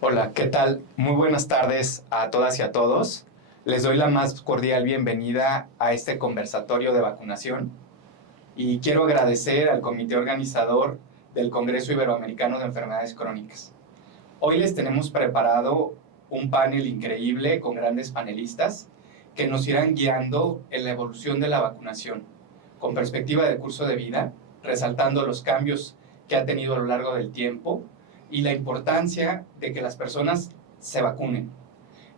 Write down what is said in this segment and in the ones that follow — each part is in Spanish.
Hola, ¿qué tal? Muy buenas tardes a todas y a todos. Les doy la más cordial bienvenida a este conversatorio de vacunación y quiero agradecer al comité organizador del Congreso Iberoamericano de Enfermedades Crónicas. Hoy les tenemos preparado un panel increíble con grandes panelistas que nos irán guiando en la evolución de la vacunación con perspectiva de curso de vida, resaltando los cambios que ha tenido a lo largo del tiempo y la importancia de que las personas se vacunen.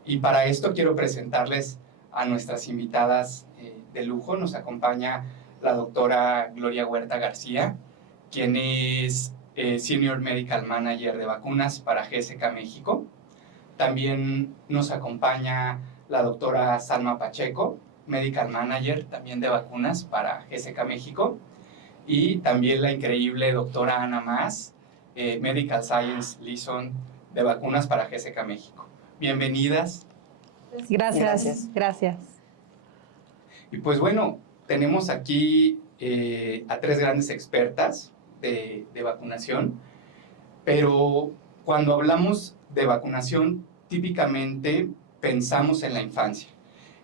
Y para esto quiero presentarles a nuestras invitadas de lujo. Nos acompaña la doctora Gloria Huerta García, quien es Senior Medical Manager de vacunas para GSK México. También nos acompaña la doctora Salma Pacheco, Medical Manager también de vacunas para GSK México. Y también la increíble doctora Ana Mas, Medical Science Liaison de vacunas para GSK México. Bienvenidas. Gracias. Y pues bueno, tenemos aquí a tres grandes expertas de vacunación, pero cuando hablamos de vacunación, típicamente pensamos en la infancia.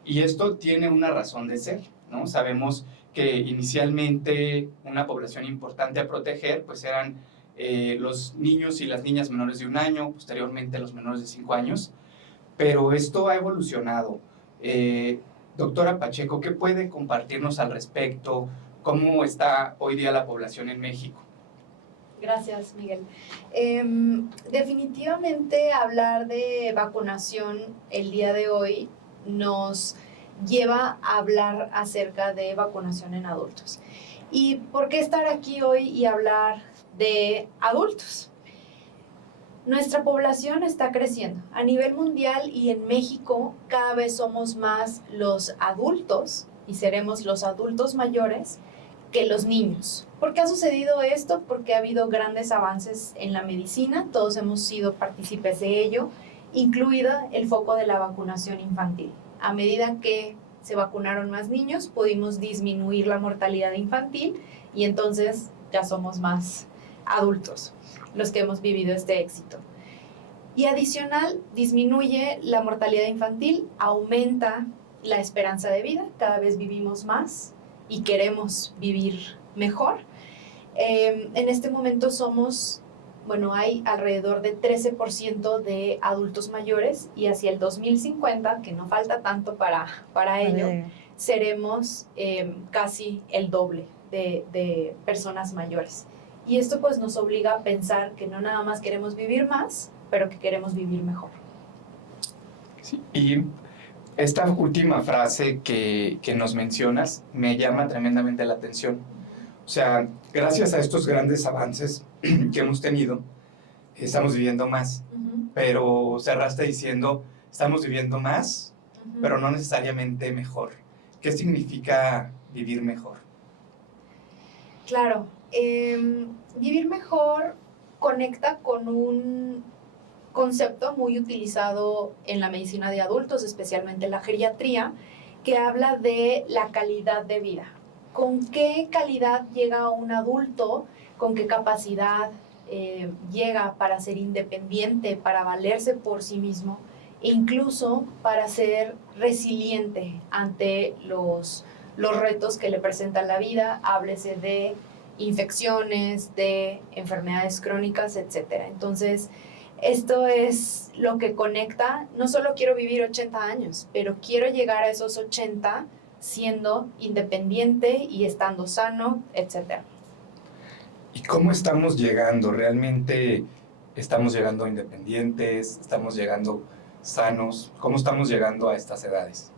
Y esto tiene una razón de ser, ¿no? Sabemos que inicialmente una población importante a proteger pues eran los niños y las niñas menores de 1 año, posteriormente los menores de 5 años, pero esto ha evolucionado. Doctora Pacheco, ¿qué puede compartirnos al respecto? ¿Cómo está hoy día la población en México? Gracias, Miguel. Definitivamente hablar de vacunación el día de hoy nos lleva a hablar acerca de vacunación en adultos. ¿Y por qué estar aquí hoy y hablar de adultos? Nuestra población está creciendo a nivel mundial y en México cada vez somos más los adultos y seremos los adultos mayores que los niños. ¿Por qué ha sucedido esto? Porque ha habido grandes avances en la medicina, todos hemos sido partícipes de ello, incluida el foco de la vacunación infantil. A medida que se vacunaron más niños, pudimos disminuir la mortalidad infantil y entonces ya somos más adultos los que hemos vivido este éxito. Y adicional, disminuye la mortalidad infantil, aumenta la esperanza de vida, cada vez vivimos más y queremos vivir mejor. En este momento hay alrededor de 13% de adultos mayores y hacia el 2050, que no falta tanto para ello, seremos casi el doble de personas mayores. Y esto pues nos obliga a pensar que no nada más queremos vivir más, pero que queremos vivir mejor. Sí, y esta última frase que nos mencionas me llama tremendamente la atención. O sea, gracias a estos grandes avances que hemos tenido, estamos viviendo más. Pero cerraste diciendo, estamos viviendo más, pero no necesariamente mejor. ¿Qué significa vivir mejor? Claro, vivir mejor conecta con un concepto muy utilizado en la medicina de adultos, especialmente en la geriatría, que habla de la calidad de vida. ¿Con qué calidad llega un adulto? ¿Con qué capacidad llega para ser independiente, para valerse por sí mismo, e incluso para ser resiliente ante los retos que le presenta la vida? Háblese de infecciones, de enfermedades crónicas, etc. Entonces, esto es lo que conecta. No solo quiero vivir 80 años, pero quiero llegar a esos 80 siendo independiente y estando sano, etc. ¿Y cómo estamos llegando? ¿Realmente estamos llegando independientes? ¿Estamos llegando sanos? ¿Cómo estamos llegando a estas edades?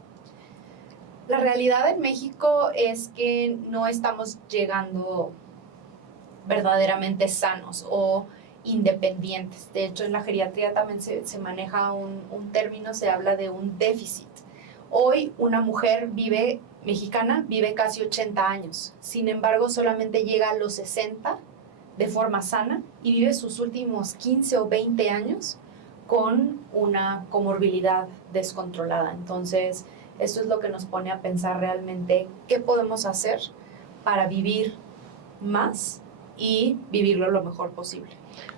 La realidad en México es que no estamos llegando verdaderamente sanos o independientes. De hecho, en la geriatría también se maneja un término, se habla de un déficit. Hoy una mujer mexicana vive casi 80 años, sin embargo solamente llega a los 60 de forma sana y vive sus últimos 15 o 20 años con una comorbilidad descontrolada. Entonces, esto es lo que nos pone a pensar realmente qué podemos hacer para vivir más y vivirlo lo mejor posible.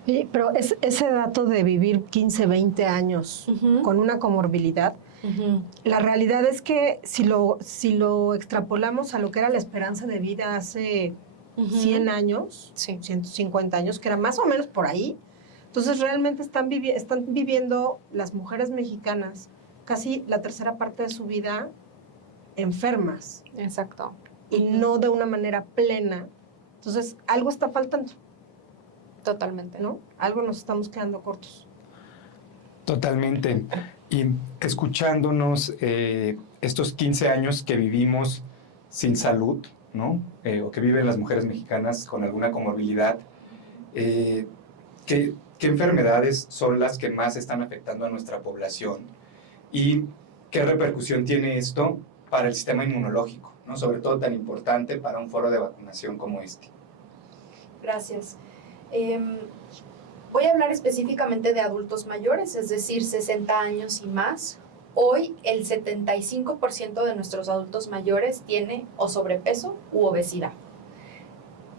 Oye, pero ese dato de vivir 15, 20 años con una comorbilidad, la realidad es que si lo extrapolamos a lo que era la esperanza de vida hace 100 años, 150 años, que era más o menos por ahí, entonces realmente están viviendo las mujeres mexicanas casi la tercera parte de su vida enfermas. Exacto. Y no de una manera plena. Entonces, algo está faltando. Totalmente. ¿No? Algo nos estamos quedando cortos. Totalmente. Y escuchándonos estos 15 años que vivimos sin salud, ¿no? O que viven las mujeres mexicanas con alguna comorbilidad, ¿qué enfermedades son las que más están afectando a nuestra población? ¿Y qué repercusión tiene esto para el sistema inmunológico, ¿no? Sobre todo tan importante para un foro de vacunación como este? Gracias. Voy a hablar específicamente de adultos mayores, es decir, 60 años y más. Hoy el 75% de nuestros adultos mayores tiene o sobrepeso u obesidad.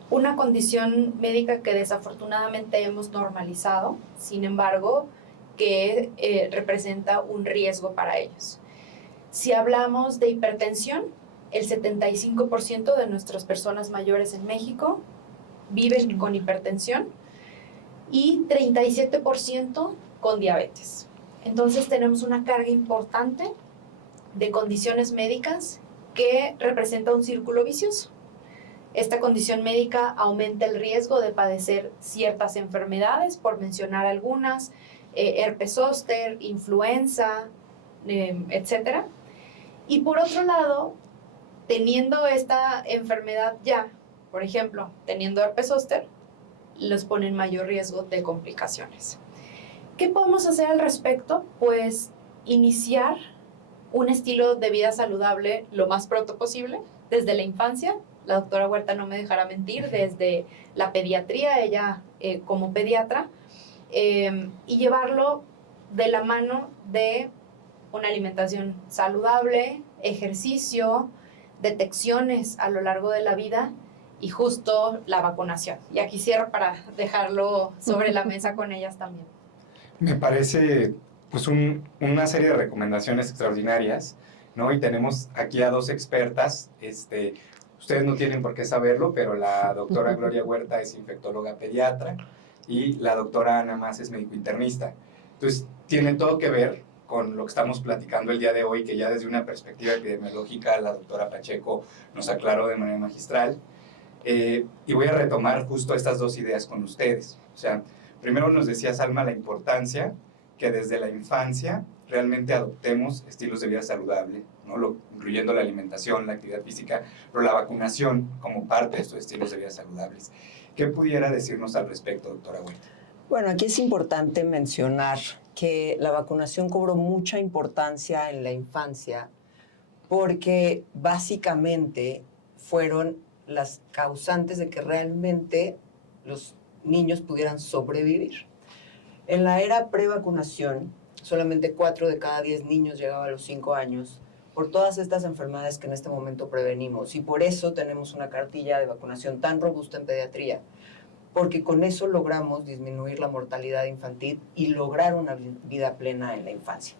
Una condición médica que desafortunadamente hemos normalizado, sin embargo, que representa un riesgo para ellos. Si hablamos de hipertensión, el 75% de nuestras personas mayores en México viven con hipertensión y 37% con diabetes. Entonces tenemos una carga importante de condiciones médicas que representa un círculo vicioso. Esta condición médica aumenta el riesgo de padecer ciertas enfermedades, por mencionar algunas, herpes zóster, influenza, etc. Y por otro lado, teniendo esta enfermedad ya, por ejemplo, teniendo herpes zóster, los pone en mayor riesgo de complicaciones. ¿Qué podemos hacer al respecto? Pues iniciar un estilo de vida saludable lo más pronto posible, desde la infancia. La doctora Huerta no me dejará mentir, desde la pediatría, ella como pediatra, y llevarlo de la mano de una alimentación saludable, ejercicio, detecciones a lo largo de la vida y justo la vacunación. Y aquí cierro para dejarlo sobre la mesa con ellas también. Me parece pues una serie de recomendaciones extraordinarias, ¿no? Y tenemos aquí a dos expertas, ustedes no tienen por qué saberlo, pero la doctora Gloria Huerta es infectóloga pediatra y la doctora Ana Mas es médico internista. Entonces, tiene todo que ver con lo que estamos platicando el día de hoy, que ya desde una perspectiva epidemiológica la doctora Pacheco nos aclaró de manera magistral. Y voy a retomar justo estas dos ideas con ustedes. O sea, primero nos decía Salma la importancia que desde la infancia realmente adoptemos estilos de vida saludable, ¿no? Incluyendo la alimentación, la actividad física, pero la vacunación como parte de estos estilos de vida saludables. ¿Qué pudiera decirnos al respecto, doctora Huerta? Bueno, aquí es importante mencionar que la vacunación cobró mucha importancia en la infancia porque básicamente fueron las causantes de que realmente los niños pudieran sobrevivir. En la era pre-vacunación, solamente 4 de cada 10 niños llegaban a los 5 años por todas estas enfermedades que en este momento prevenimos. Y por eso tenemos una cartilla de vacunación tan robusta en pediatría, porque con eso logramos disminuir la mortalidad infantil y lograr una vida plena en la infancia.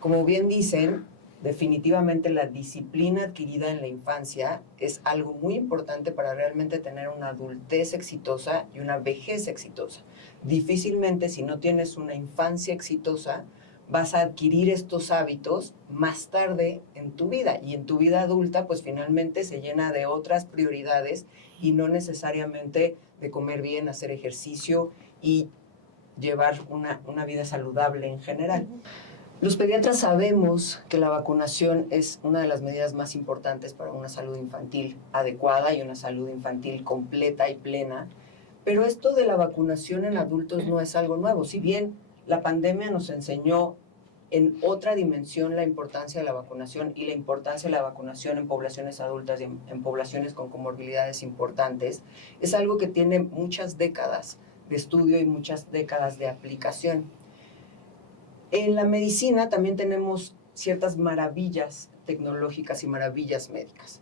Como bien dicen, definitivamente la disciplina adquirida en la infancia es algo muy importante para realmente tener una adultez exitosa y una vejez exitosa. Difícilmente, si no tienes una infancia exitosa, vas a adquirir estos hábitos más tarde en tu vida. Y en tu vida adulta, pues finalmente se llena de otras prioridades y no necesariamente de comer bien, hacer ejercicio y llevar una vida saludable en general. Los pediatras sabemos que la vacunación es una de las medidas más importantes para una salud infantil adecuada y una salud infantil completa y plena, pero esto de la vacunación en adultos no es algo nuevo. Si bien la pandemia nos enseñó en otra dimensión la importancia de la vacunación y la importancia de la vacunación en poblaciones adultas y en poblaciones con comorbilidades importantes, es algo que tiene muchas décadas de estudio y muchas décadas de aplicación. En la medicina también tenemos ciertas maravillas tecnológicas y maravillas médicas.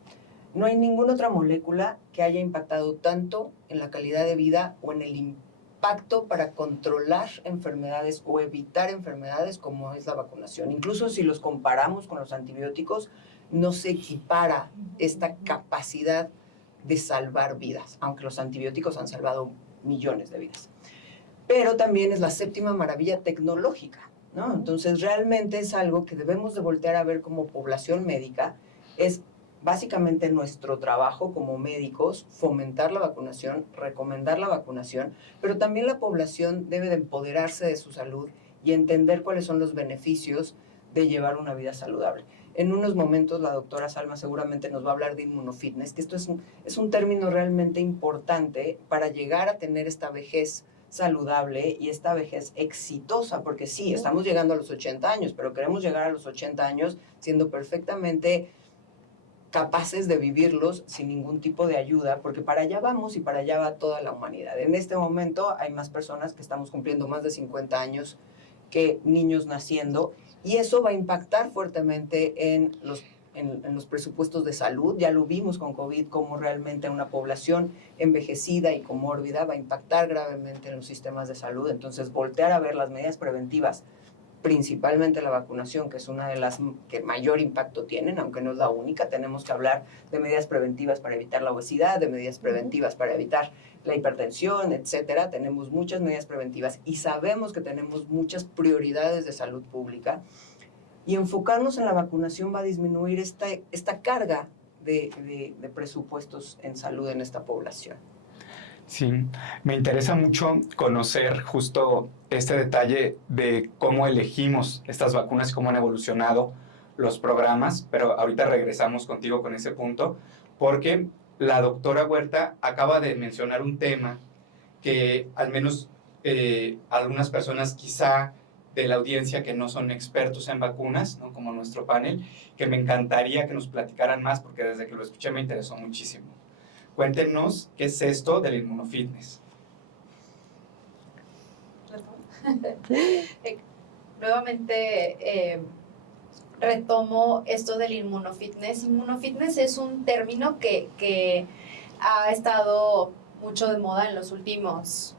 No hay ninguna otra molécula que haya impactado tanto en la calidad de vida o en el impacto para controlar enfermedades o evitar enfermedades como es la vacunación. Incluso si los comparamos con los antibióticos, no se equipara esta capacidad de salvar vidas, aunque los antibióticos han salvado millones de vidas. Pero también es la séptima maravilla tecnológica, ¿no? Entonces realmente es algo que debemos de voltear a ver como población médica. Es básicamente nuestro trabajo como médicos fomentar la vacunación, recomendar la vacunación, pero también la población debe de empoderarse de su salud y entender cuáles son los beneficios de llevar una vida saludable. En unos momentos la doctora Salma seguramente nos va a hablar de inmunofitness, que esto es un término realmente importante para llegar a tener esta vejez saludable y esta vejez exitosa, porque sí, estamos llegando a los 80 años, pero queremos llegar a los 80 años siendo perfectamente capaces de vivirlos sin ningún tipo de ayuda, porque para allá vamos y para allá va toda la humanidad. En este momento hay más personas que estamos cumpliendo más de 50 años que niños naciendo, y eso va a impactar fuertemente en los presupuestos de salud. Ya lo vimos con COVID, cómo realmente una población envejecida y comórbida va a impactar gravemente en los sistemas de salud. Entonces, voltear a ver las medidas preventivas, principalmente la vacunación, que es una de las que mayor impacto tienen, aunque no es la única. Tenemos que hablar de medidas preventivas para evitar la obesidad, de medidas preventivas para evitar la hipertensión, etcétera. Tenemos muchas medidas preventivas y sabemos que tenemos muchas prioridades de salud pública, y enfocarnos en la vacunación va a disminuir esta carga de presupuestos en salud en esta población. Sí, me interesa mucho conocer justo este detalle de cómo elegimos estas vacunas y cómo han evolucionado los programas, pero ahorita regresamos contigo con ese punto, porque la doctora Huerta acaba de mencionar un tema que al menos algunas personas quizá de la audiencia que no son expertos en vacunas, ¿no? Como nuestro panel, que me encantaría que nos platicaran más, porque desde que lo escuché me interesó muchísimo. Cuéntenos qué es esto del inmunofitness. Nuevamente retomo esto del inmunofitness. Inmunofitness es un término que ha estado mucho de moda en los últimos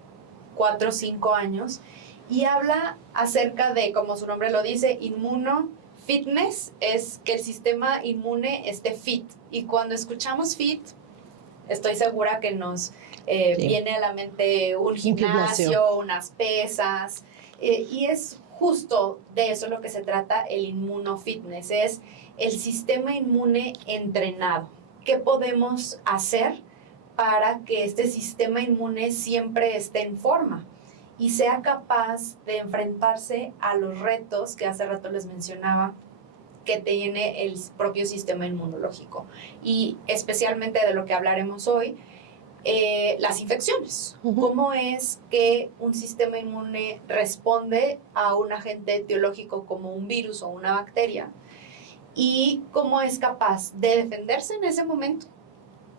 4 o 5 años y habla acerca de, como su nombre lo dice, inmunofitness, es que el sistema inmune esté fit. Y cuando escuchamos fit, estoy segura que nos viene a la mente un gimnasio, unas pesas, y es justo de eso lo que se trata el inmunofitness, es el sistema inmune entrenado. ¿Qué podemos hacer para que este sistema inmune siempre esté en forma y sea capaz de enfrentarse a los retos que hace rato les mencionaba que tiene el propio sistema inmunológico? Y especialmente de lo que hablaremos hoy, las infecciones. ¿Cómo es que un sistema inmune responde a un agente etiológico como un virus o una bacteria? Y cómo es capaz de defenderse en ese momento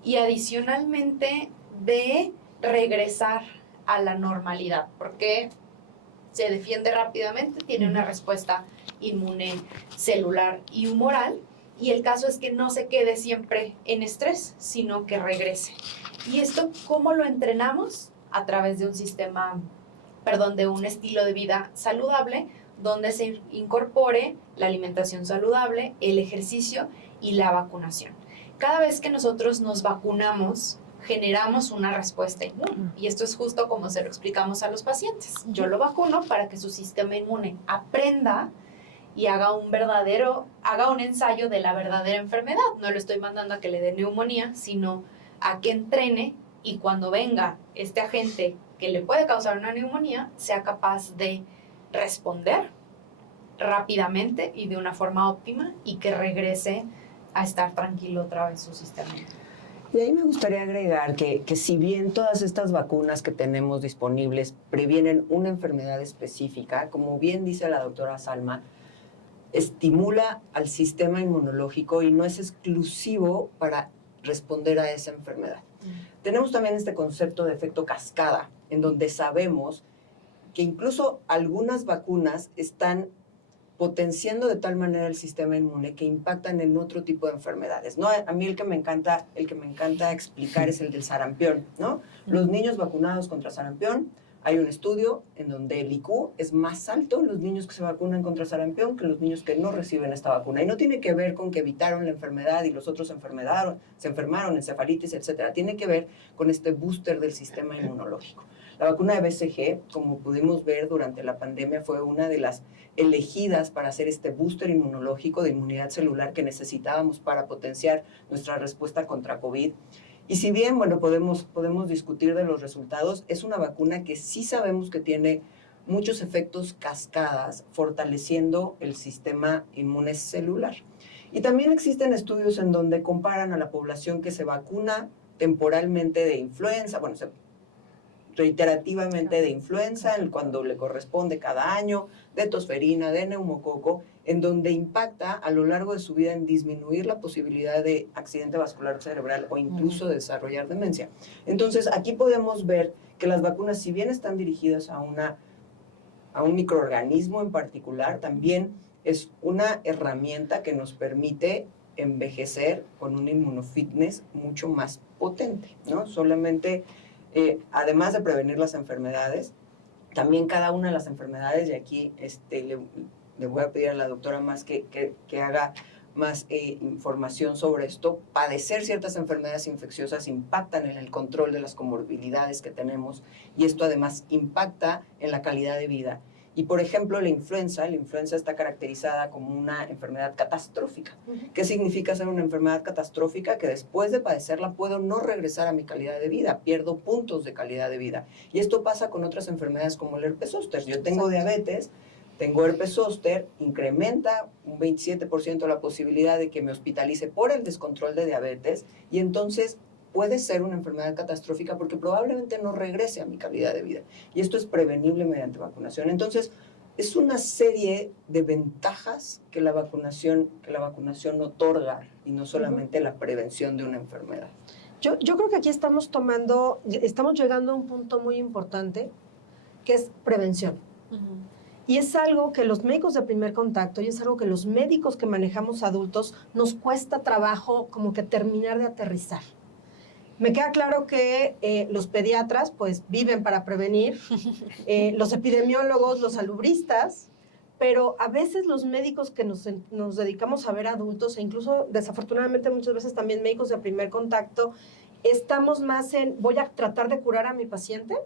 y adicionalmente de regresar a la normalidad, porque se defiende rápidamente, tiene una respuesta inmune celular y humoral, y el caso es que no se quede siempre en estrés, sino que regrese. ¿Y esto cómo lo entrenamos? A través de de un estilo de vida saludable, donde se incorpore la alimentación saludable, el ejercicio y la vacunación. Cada vez que nosotros nos vacunamos, generamos una respuesta inmune. Y esto es justo como se lo explicamos a los pacientes. Yo lo vacuno para que su sistema inmune aprenda y haga un ensayo de la verdadera enfermedad. No lo estoy mandando a que le dé neumonía, sino a que entrene y cuando venga este agente que le puede causar una neumonía, sea capaz de responder rápidamente y de una forma óptima y que regrese a estar tranquilo otra vez su sistema inmune. Y ahí me gustaría agregar que si bien todas estas vacunas que tenemos disponibles previenen una enfermedad específica, como bien dice la doctora Salma, estimula al sistema inmunológico y no es exclusivo para responder a esa enfermedad. Tenemos también este concepto de efecto cascada, en donde sabemos que incluso algunas vacunas están potenciando de tal manera el sistema inmune que impactan en otro tipo de enfermedades, ¿no? A mí el que me encanta explicar es el del sarampión, ¿no? Los niños vacunados contra sarampión, hay un estudio en donde el IQ es más alto en los niños que se vacunan contra sarampión que en los niños que no reciben esta vacuna. Y no tiene que ver con que evitaron la enfermedad y los otros se enfermaron, encefalitis, etcétera. Tiene que ver con este booster del sistema inmunológico. La vacuna de BCG, como pudimos ver durante la pandemia, fue una de las elegidas para hacer este booster inmunológico de inmunidad celular que necesitábamos para potenciar nuestra respuesta contra COVID. Y si bien, bueno, podemos discutir de los resultados, es una vacuna que sí sabemos que tiene muchos efectos cascadas, fortaleciendo el sistema inmune celular. Y también existen estudios en donde comparan a la población que se vacuna temporalmente de influenza, bueno, reiterativamente de influenza, cuando le corresponde cada año, de tosferina, de neumococo, en donde impacta a lo largo de su vida en disminuir la posibilidad de accidente vascular cerebral o incluso desarrollar demencia. Entonces, aquí podemos ver que las vacunas, si bien están dirigidas a un microorganismo en particular, también es una herramienta que nos permite envejecer con un inmunofitness mucho más potente, ¿no? Solamente, además de prevenir las enfermedades, también cada una de las enfermedades, y aquí le voy a pedir a la doctora más que haga más información sobre esto, padecer ciertas enfermedades infecciosas impactan en el control de las comorbilidades que tenemos y esto además impacta en la calidad de vida. Y por ejemplo, la influenza está caracterizada como una enfermedad catastrófica. ¿Qué significa ser una enfermedad catastrófica? Que después de padecerla puedo no regresar a mi calidad de vida, pierdo puntos de calidad de vida. Y esto pasa con otras enfermedades como el herpes zóster. Yo tengo diabetes, tengo herpes zóster, incrementa un 27% la posibilidad de que me hospitalice por el descontrol de diabetes y entonces puede ser una enfermedad catastrófica porque probablemente no regrese a mi calidad de vida. Y esto es prevenible mediante vacunación. Entonces, es una serie de ventajas que la vacunación otorga y no solamente la prevención de una enfermedad. Yo creo que aquí estamos llegando a un punto muy importante, que es prevención. Y es algo que los médicos de primer contacto y es algo que los médicos que manejamos adultos nos cuesta trabajo como que terminar de aterrizar. Me queda claro que los pediatras pues viven para prevenir, los epidemiólogos, los salubristas, pero a veces los médicos que nos dedicamos a ver adultos e incluso desafortunadamente muchas veces también médicos de primer contacto, estamos más en voy a tratar de curar a mi paciente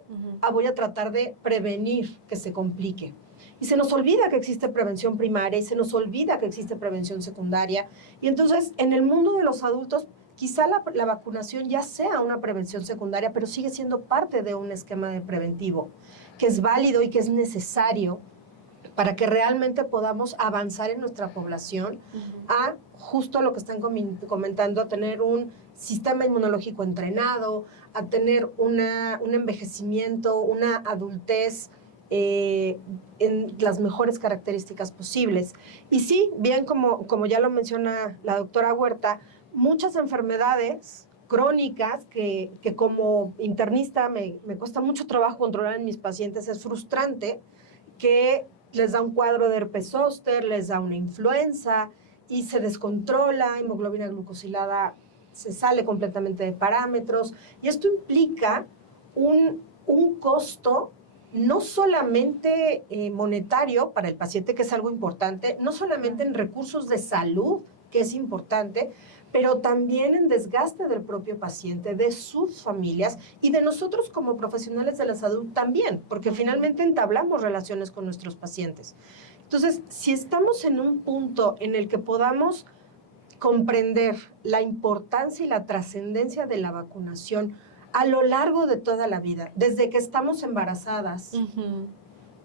a voy a tratar de prevenir que se complique. Y se nos olvida que existe prevención primaria y se nos olvida que existe prevención secundaria. Y entonces en el mundo de los adultos quizá la vacunación ya sea una prevención secundaria, pero sigue siendo parte de un esquema de preventivo, que es válido y que es necesario para que realmente podamos avanzar en nuestra población a justo lo que están comentando, a tener un sistema inmunológico entrenado, a tener un envejecimiento, una adultez en las mejores características posibles. Y sí, bien como ya lo menciona la doctora Huerta, muchas enfermedades crónicas que como internista me cuesta mucho trabajo controlar en mis pacientes. Es frustrante que les da un cuadro de herpes zóster, les da una influenza y se descontrola, hemoglobina glucosilada se sale completamente de parámetros y esto implica un costo no solamente monetario para el paciente, que es algo importante, no solamente en recursos de salud, que es importante, pero también en desgaste del propio paciente, de sus familias y de nosotros como profesionales de la salud también, porque finalmente entablamos relaciones con nuestros pacientes. Entonces, si estamos en un punto en el que podamos comprender la importancia y la trascendencia de la vacunación a lo largo de toda la vida, desde que estamos embarazadas,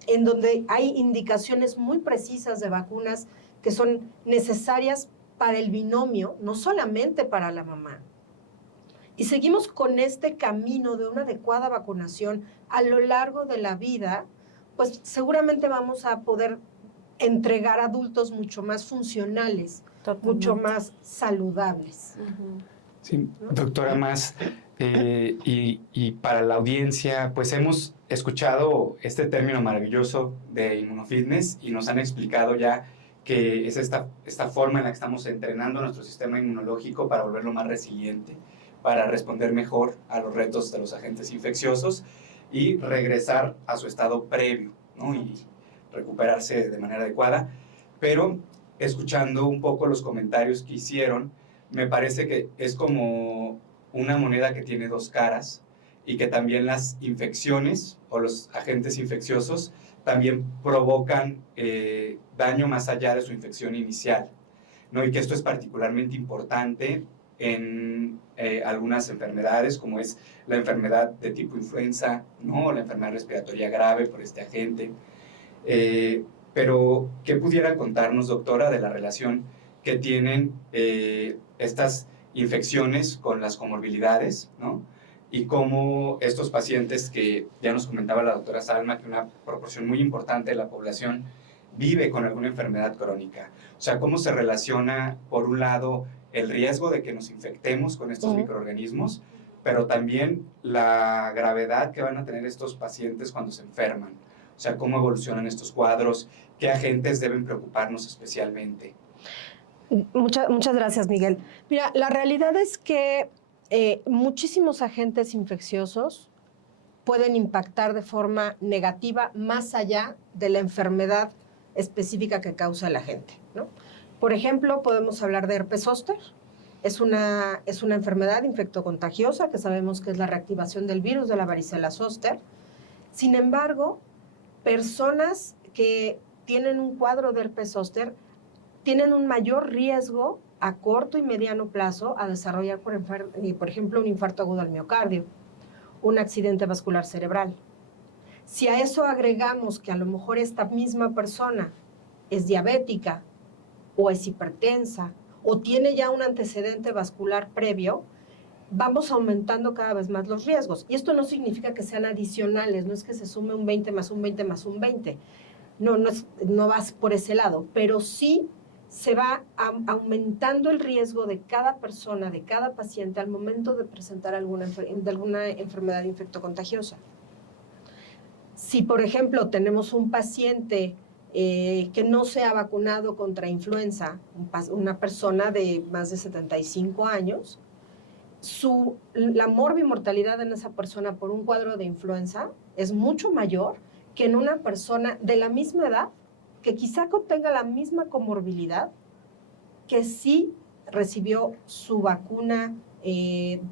en donde hay indicaciones muy precisas de vacunas que son necesarias para el binomio, no solamente para la mamá. Y seguimos con este camino de una adecuada vacunación a lo largo de la vida, pues seguramente vamos a poder entregar adultos mucho más funcionales, mucho más saludables. Sí, doctora, más y para la audiencia, pues hemos escuchado este término maravilloso de inmunofitness y nos han explicado ya que es esta forma en la que estamos entrenando nuestro sistema inmunológico para volverlo más resiliente, para responder mejor a los retos de los agentes infecciosos y regresar a su estado previo, ¿no? Y recuperarse de manera adecuada. Pero escuchando un poco los comentarios que hicieron, me parece que es como una moneda que tiene dos caras y que también las infecciones o los agentes infecciosos también provocan daño más allá de su infección inicial, ¿no? Y que esto es particularmente importante en algunas enfermedades, como es la enfermedad de tipo influenza, ¿no? La enfermedad respiratoria grave por este agente. Pero, ¿qué pudiera contarnos, doctora, de la relación que tienen estas infecciones con las comorbilidades, ¿no? Y cómo estos pacientes que ya nos comentaba la doctora Salma, que una proporción muy importante de la población vive con alguna enfermedad crónica. O sea, cómo se relaciona, por un lado, el riesgo de que nos infectemos con estos microorganismos, pero también la gravedad que van a tener estos pacientes cuando se enferman. O sea, cómo evolucionan estos cuadros, qué agentes deben preocuparnos especialmente. Muchas gracias, Miguel. Mira, la realidad es que muchísimos agentes infecciosos pueden impactar de forma negativa más allá de la enfermedad específica que causa el agente, ¿no? Por ejemplo, podemos hablar de herpes zóster. Es una enfermedad infectocontagiosa que sabemos que es la reactivación del virus de la varicela zóster. Sin embargo, personas que tienen un cuadro de herpes zóster tienen un mayor riesgo a corto y mediano plazo a desarrollar, por ejemplo, un infarto agudo al miocardio, un accidente vascular cerebral. Si a eso agregamos que a lo mejor esta misma persona es diabética o es hipertensa o tiene ya un antecedente vascular previo, vamos aumentando cada vez más los riesgos. Y esto no significa que sean adicionales, no es que se sume un 20 más un 20 más un 20. No vas por ese lado, pero sí se va aumentando el riesgo de cada persona, de cada paciente al momento de presentar alguna enfermedad infectocontagiosa. Si, por ejemplo, tenemos un paciente que no se ha vacunado contra influenza, una persona de más de 75 años, la morbimortalidad en esa persona por un cuadro de influenza es mucho mayor que en una persona de la misma edad, que quizá contenga la misma comorbilidad, que sí recibió su vacuna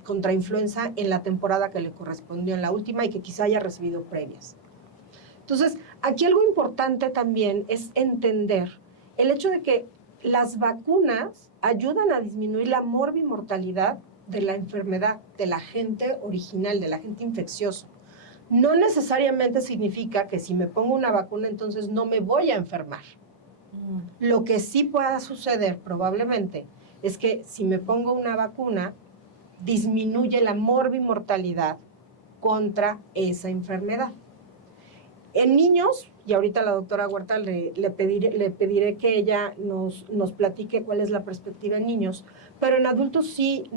contra influenza en la temporada que le correspondió en la última y que quizá haya recibido previas. Entonces, aquí algo importante también es entender el hecho de que las vacunas ayudan a disminuir la morbimortalidad de la enfermedad, del agente original, del agente infeccioso. No necesariamente significa que si me pongo una vacuna, entonces no me voy a enfermar. Lo que sí pueda suceder probablemente es que si me pongo una vacuna, disminuye la morbimortalidad contra esa enfermedad. En niños, y ahorita la doctora Huerta le pediré que ella nos platique cuál es la perspectiva en niños, pero en adultos sí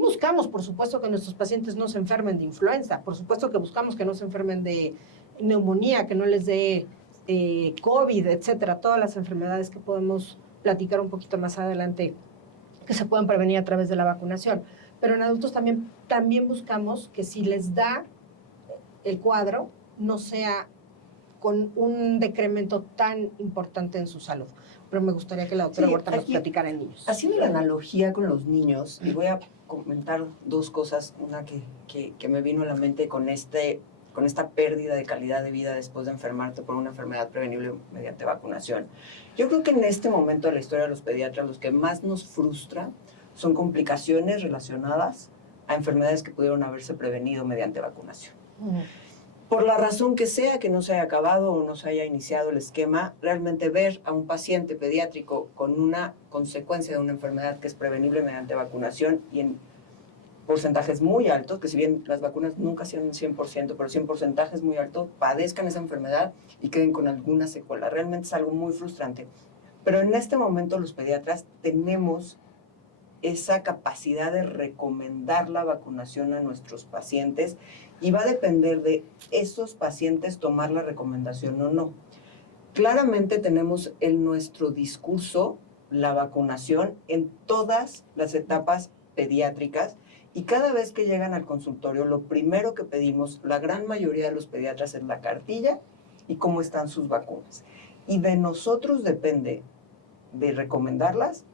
buscamos, por supuesto, que nuestros pacientes no se enfermen de influenza, por supuesto que buscamos que no se enfermen de neumonía, que no les dé COVID, etcétera, todas las enfermedades que podemos platicar un poquito más adelante que se pueden prevenir a través de la vacunación. Pero en adultos también buscamos que si les da el cuadro, no sea con un decremento tan importante en su salud. Pero me gustaría que la doctora Huerta nos platicara en niños. Haciendo la analogía con los niños, y voy a comentar dos cosas. Una que me vino a la mente con esta pérdida de calidad de vida después de enfermarte por una enfermedad prevenible mediante vacunación. Yo creo que en este momento de la historia de los pediatras, los que más nos frustra son complicaciones relacionadas a enfermedades que pudieron haberse prevenido mediante vacunación. Por la razón que sea, que no se haya acabado o no se haya iniciado el esquema, realmente ver a un paciente pediátrico con una consecuencia de una enfermedad que es prevenible mediante vacunación y en porcentajes muy altos, que si bien las vacunas nunca sean un 100%, pero sí en porcentajes muy altos, padezcan esa enfermedad y queden con alguna secuela. Realmente es algo muy frustrante. Pero en este momento los pediatras tenemos esa capacidad de recomendar la vacunación a nuestros pacientes y va a depender de esos pacientes tomar la recomendación o no. Claramente tenemos en nuestro discurso la vacunación en todas las etapas pediátricas y cada vez que llegan al consultorio, lo primero que pedimos, la gran mayoría de los pediatras, es la cartilla y cómo están sus vacunas. Y de nosotros depende de recomendarlas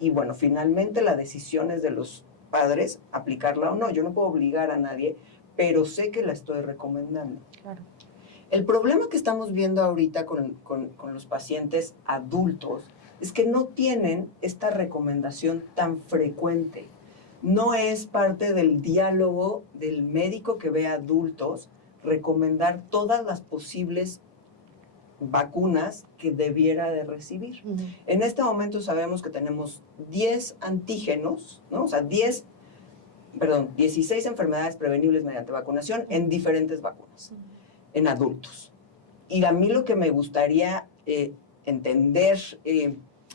y, bueno, finalmente la decisión es de los padres aplicarla o no. Yo no puedo obligar a nadie, pero sé que la estoy recomendando. Claro. El problema que estamos viendo ahorita con los pacientes adultos es que no tienen esta recomendación tan frecuente. No es parte del diálogo del médico que ve a adultos recomendar todas las posibles vacunas que debiera de recibir. En este momento sabemos que tenemos 10 antígenos, ¿no? O sea, 16 enfermedades prevenibles mediante vacunación en diferentes vacunas, en adultos. Y a mí lo que me gustaría entender,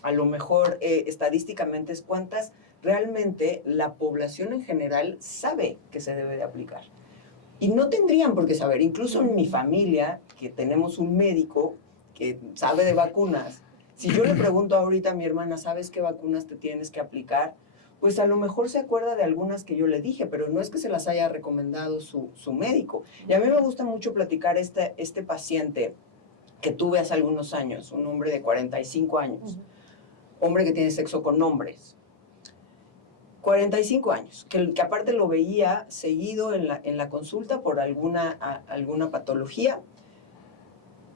a lo mejor estadísticamente, es cuántas realmente la población en general sabe que se debe de aplicar. Y no tendrían por qué saber. Incluso en mi familia, que tenemos un médico que sabe de vacunas, si yo le pregunto ahorita a mi hermana, ¿sabes qué vacunas te tienes que aplicar? Pues a lo mejor se acuerda de algunas que yo le dije, pero no es que se las haya recomendado su médico. Y a mí me gusta mucho platicar este paciente que tuve hace algunos años, un hombre de 45 años, hombre que tiene sexo con hombres. 45 años, que aparte lo veía seguido en la consulta por alguna patología,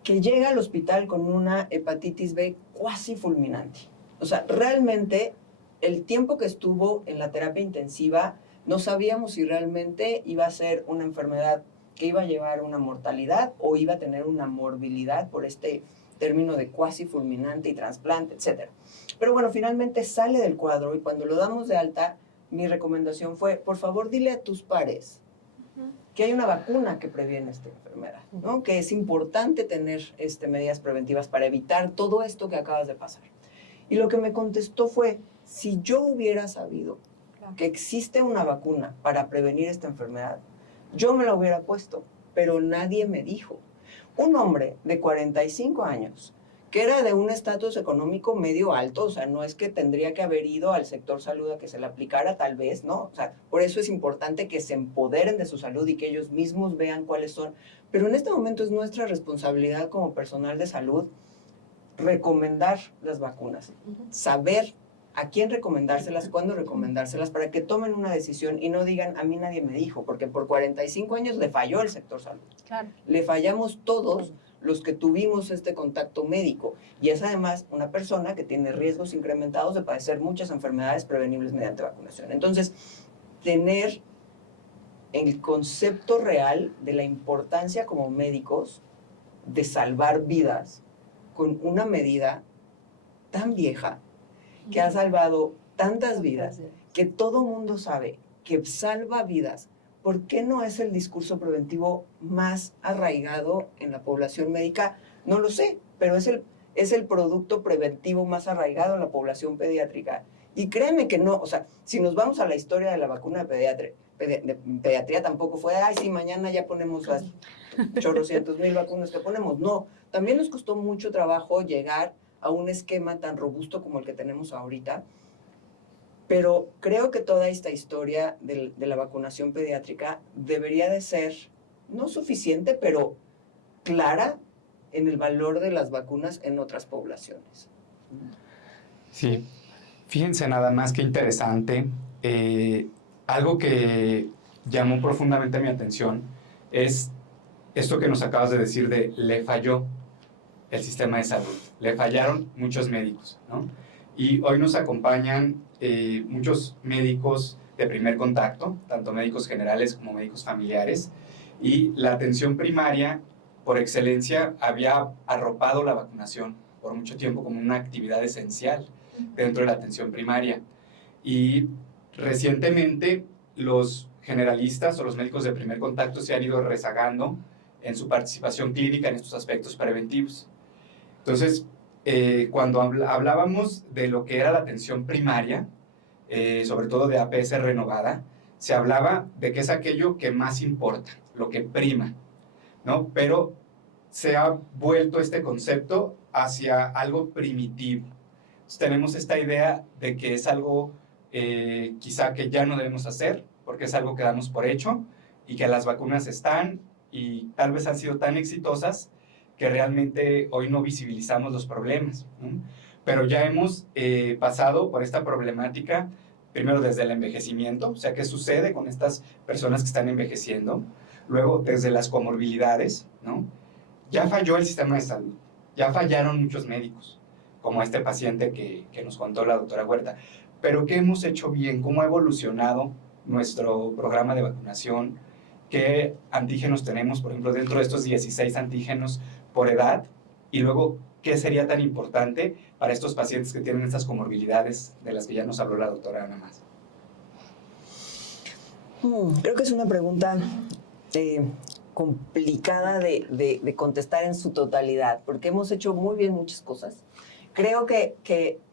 que llega al hospital con una hepatitis B cuasi fulminante. O sea, realmente el tiempo que estuvo en la terapia intensiva, no sabíamos si realmente iba a ser una enfermedad que iba a llevar a una mortalidad o iba a tener una morbilidad por este término de cuasi fulminante y trasplante, etc. Pero bueno, finalmente sale del cuadro y cuando lo damos de alta, mi recomendación fue, por favor, dile a tus pares que hay una vacuna que previene esta enfermedad, ¿no? Que es importante tener medidas preventivas para evitar todo esto que acabas de pasar. Y lo que me contestó fue, si yo hubiera sabido que existe una vacuna para prevenir esta enfermedad, yo me la hubiera puesto, pero nadie me dijo. Un hombre de 45 años, que era de un estatus económico medio alto, o sea, no es que tendría que haber ido al sector salud a que se le aplicara, tal vez, ¿no? O sea, por eso es importante que se empoderen de su salud y que ellos mismos vean cuáles son. Pero en este momento es nuestra responsabilidad como personal de salud recomendar las vacunas, saber a quién recomendárselas, cuándo recomendárselas, para que tomen una decisión y no digan, a mí nadie me dijo, porque por 45 años le falló el sector salud. Claro. Le fallamos todos los que tuvimos este contacto médico. Y es además una persona que tiene riesgos incrementados de padecer muchas enfermedades prevenibles mediante vacunación. Entonces, tener el concepto real de la importancia como médicos de salvar vidas con una medida tan vieja que ha salvado tantas vidas, que todo mundo sabe que salva vidas. ¿Por qué no es el discurso preventivo más arraigado en la población médica? No lo sé, pero es el producto preventivo más arraigado en la población pediátrica. Y créeme que no, o sea, si nos vamos a la historia de la vacuna de pediatría tampoco fue, ay, sí, mañana ya ponemos las chorrocientos mil vacunas que ponemos. No, también nos costó mucho trabajo llegar a un esquema tan robusto como el que tenemos ahorita. Pero creo que toda esta historia de la vacunación pediátrica debería de ser no suficiente, pero clara en el valor de las vacunas en otras poblaciones. Sí, fíjense nada más qué interesante. Algo que llamó profundamente mi atención es esto que nos acabas de decir de le falló el sistema de salud, le fallaron muchos médicos, ¿no? Y hoy nos acompañan muchos médicos de primer contacto, tanto médicos generales como médicos familiares, y la atención primaria, por excelencia, había arropado la vacunación por mucho tiempo como una actividad esencial dentro de la atención primaria. Y recientemente los generalistas o los médicos de primer contacto se han ido rezagando en su participación clínica en estos aspectos preventivos. Entonces, cuando hablábamos de lo que era la atención primaria, sobre todo de APS renovada, se hablaba de que es aquello que más importa, lo que prima, ¿no? Pero se ha vuelto este concepto hacia algo primitivo. Entonces, tenemos esta idea de que es algo quizá que ya no debemos hacer, porque es algo que damos por hecho, y que las vacunas están y tal vez han sido tan exitosas que realmente hoy no visibilizamos los problemas, ¿no? Pero ya hemos pasado por esta problemática, primero desde el envejecimiento, o sea, qué sucede con estas personas que están envejeciendo, luego desde las comorbilidades, ¿no? Ya falló el sistema de salud, ya fallaron muchos médicos, como este paciente que nos contó la doctora Huerta. Pero ¿qué hemos hecho bien? ¿Cómo ha evolucionado nuestro programa de vacunación? ¿Qué antígenos tenemos, por ejemplo, dentro de estos 16 antígenos por edad? Y luego, ¿qué sería tan importante para estos pacientes que tienen estas comorbilidades de las que ya nos habló la doctora Ana Más? Creo que es una pregunta complicada de contestar en su totalidad, porque hemos hecho muy bien muchas cosas. Creo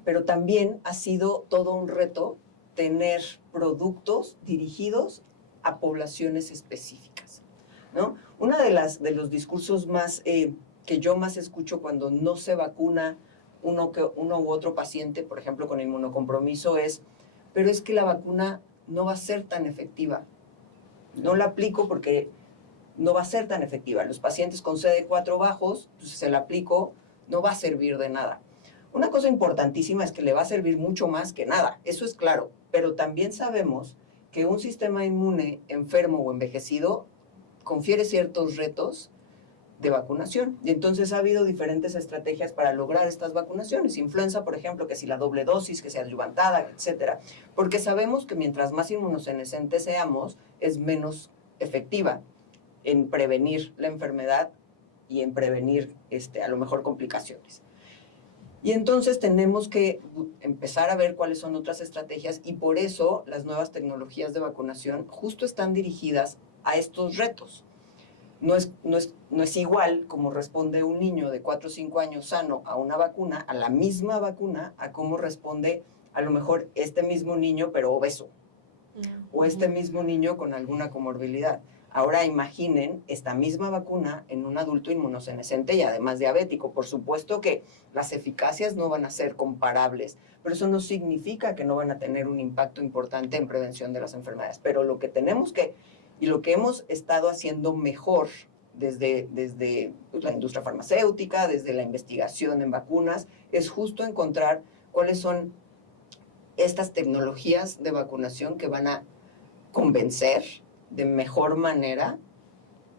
pero también ha sido todo un reto tener productos dirigidos a poblaciones específicas, ¿no? Uno de los discursos más que yo más escucho cuando no se vacuna uno u otro paciente, por ejemplo, con inmunocompromiso, pero es que la vacuna no va a ser tan efectiva. No la aplico porque no va a ser tan efectiva. Los pacientes con CD4 bajos, pues se la aplico, no va a servir de nada. Una cosa importantísima es que le va a servir mucho más que nada, eso es claro, pero también sabemos que un sistema inmune enfermo o envejecido confiere ciertos retos de vacunación. Y entonces ha habido diferentes estrategias para lograr estas vacunaciones. Influenza, por ejemplo, que si la doble dosis, que sea adyuvantada, etcétera. Porque sabemos que mientras más inmunosenescentes seamos, es menos efectiva en prevenir la enfermedad y en prevenir a lo mejor complicaciones. Y entonces tenemos que empezar a ver cuáles son otras estrategias y por eso las nuevas tecnologías de vacunación justo están dirigidas a estos retos. No es igual como responde un niño de 4 o 5 años sano a una vacuna, a la misma vacuna, a cómo responde a lo mejor este mismo niño pero obeso o este mismo niño con alguna comorbilidad. Ahora imaginen esta misma vacuna en un adulto inmunosenescente y además diabético. Por supuesto que las eficacias no van a ser comparables, pero eso no significa que no van a tener un impacto importante en prevención de las enfermedades. Pero lo que tenemos y lo que hemos estado haciendo mejor desde pues, la industria farmacéutica, desde la investigación en vacunas, es justo encontrar cuáles son estas tecnologías de vacunación que van a convencer de mejor manera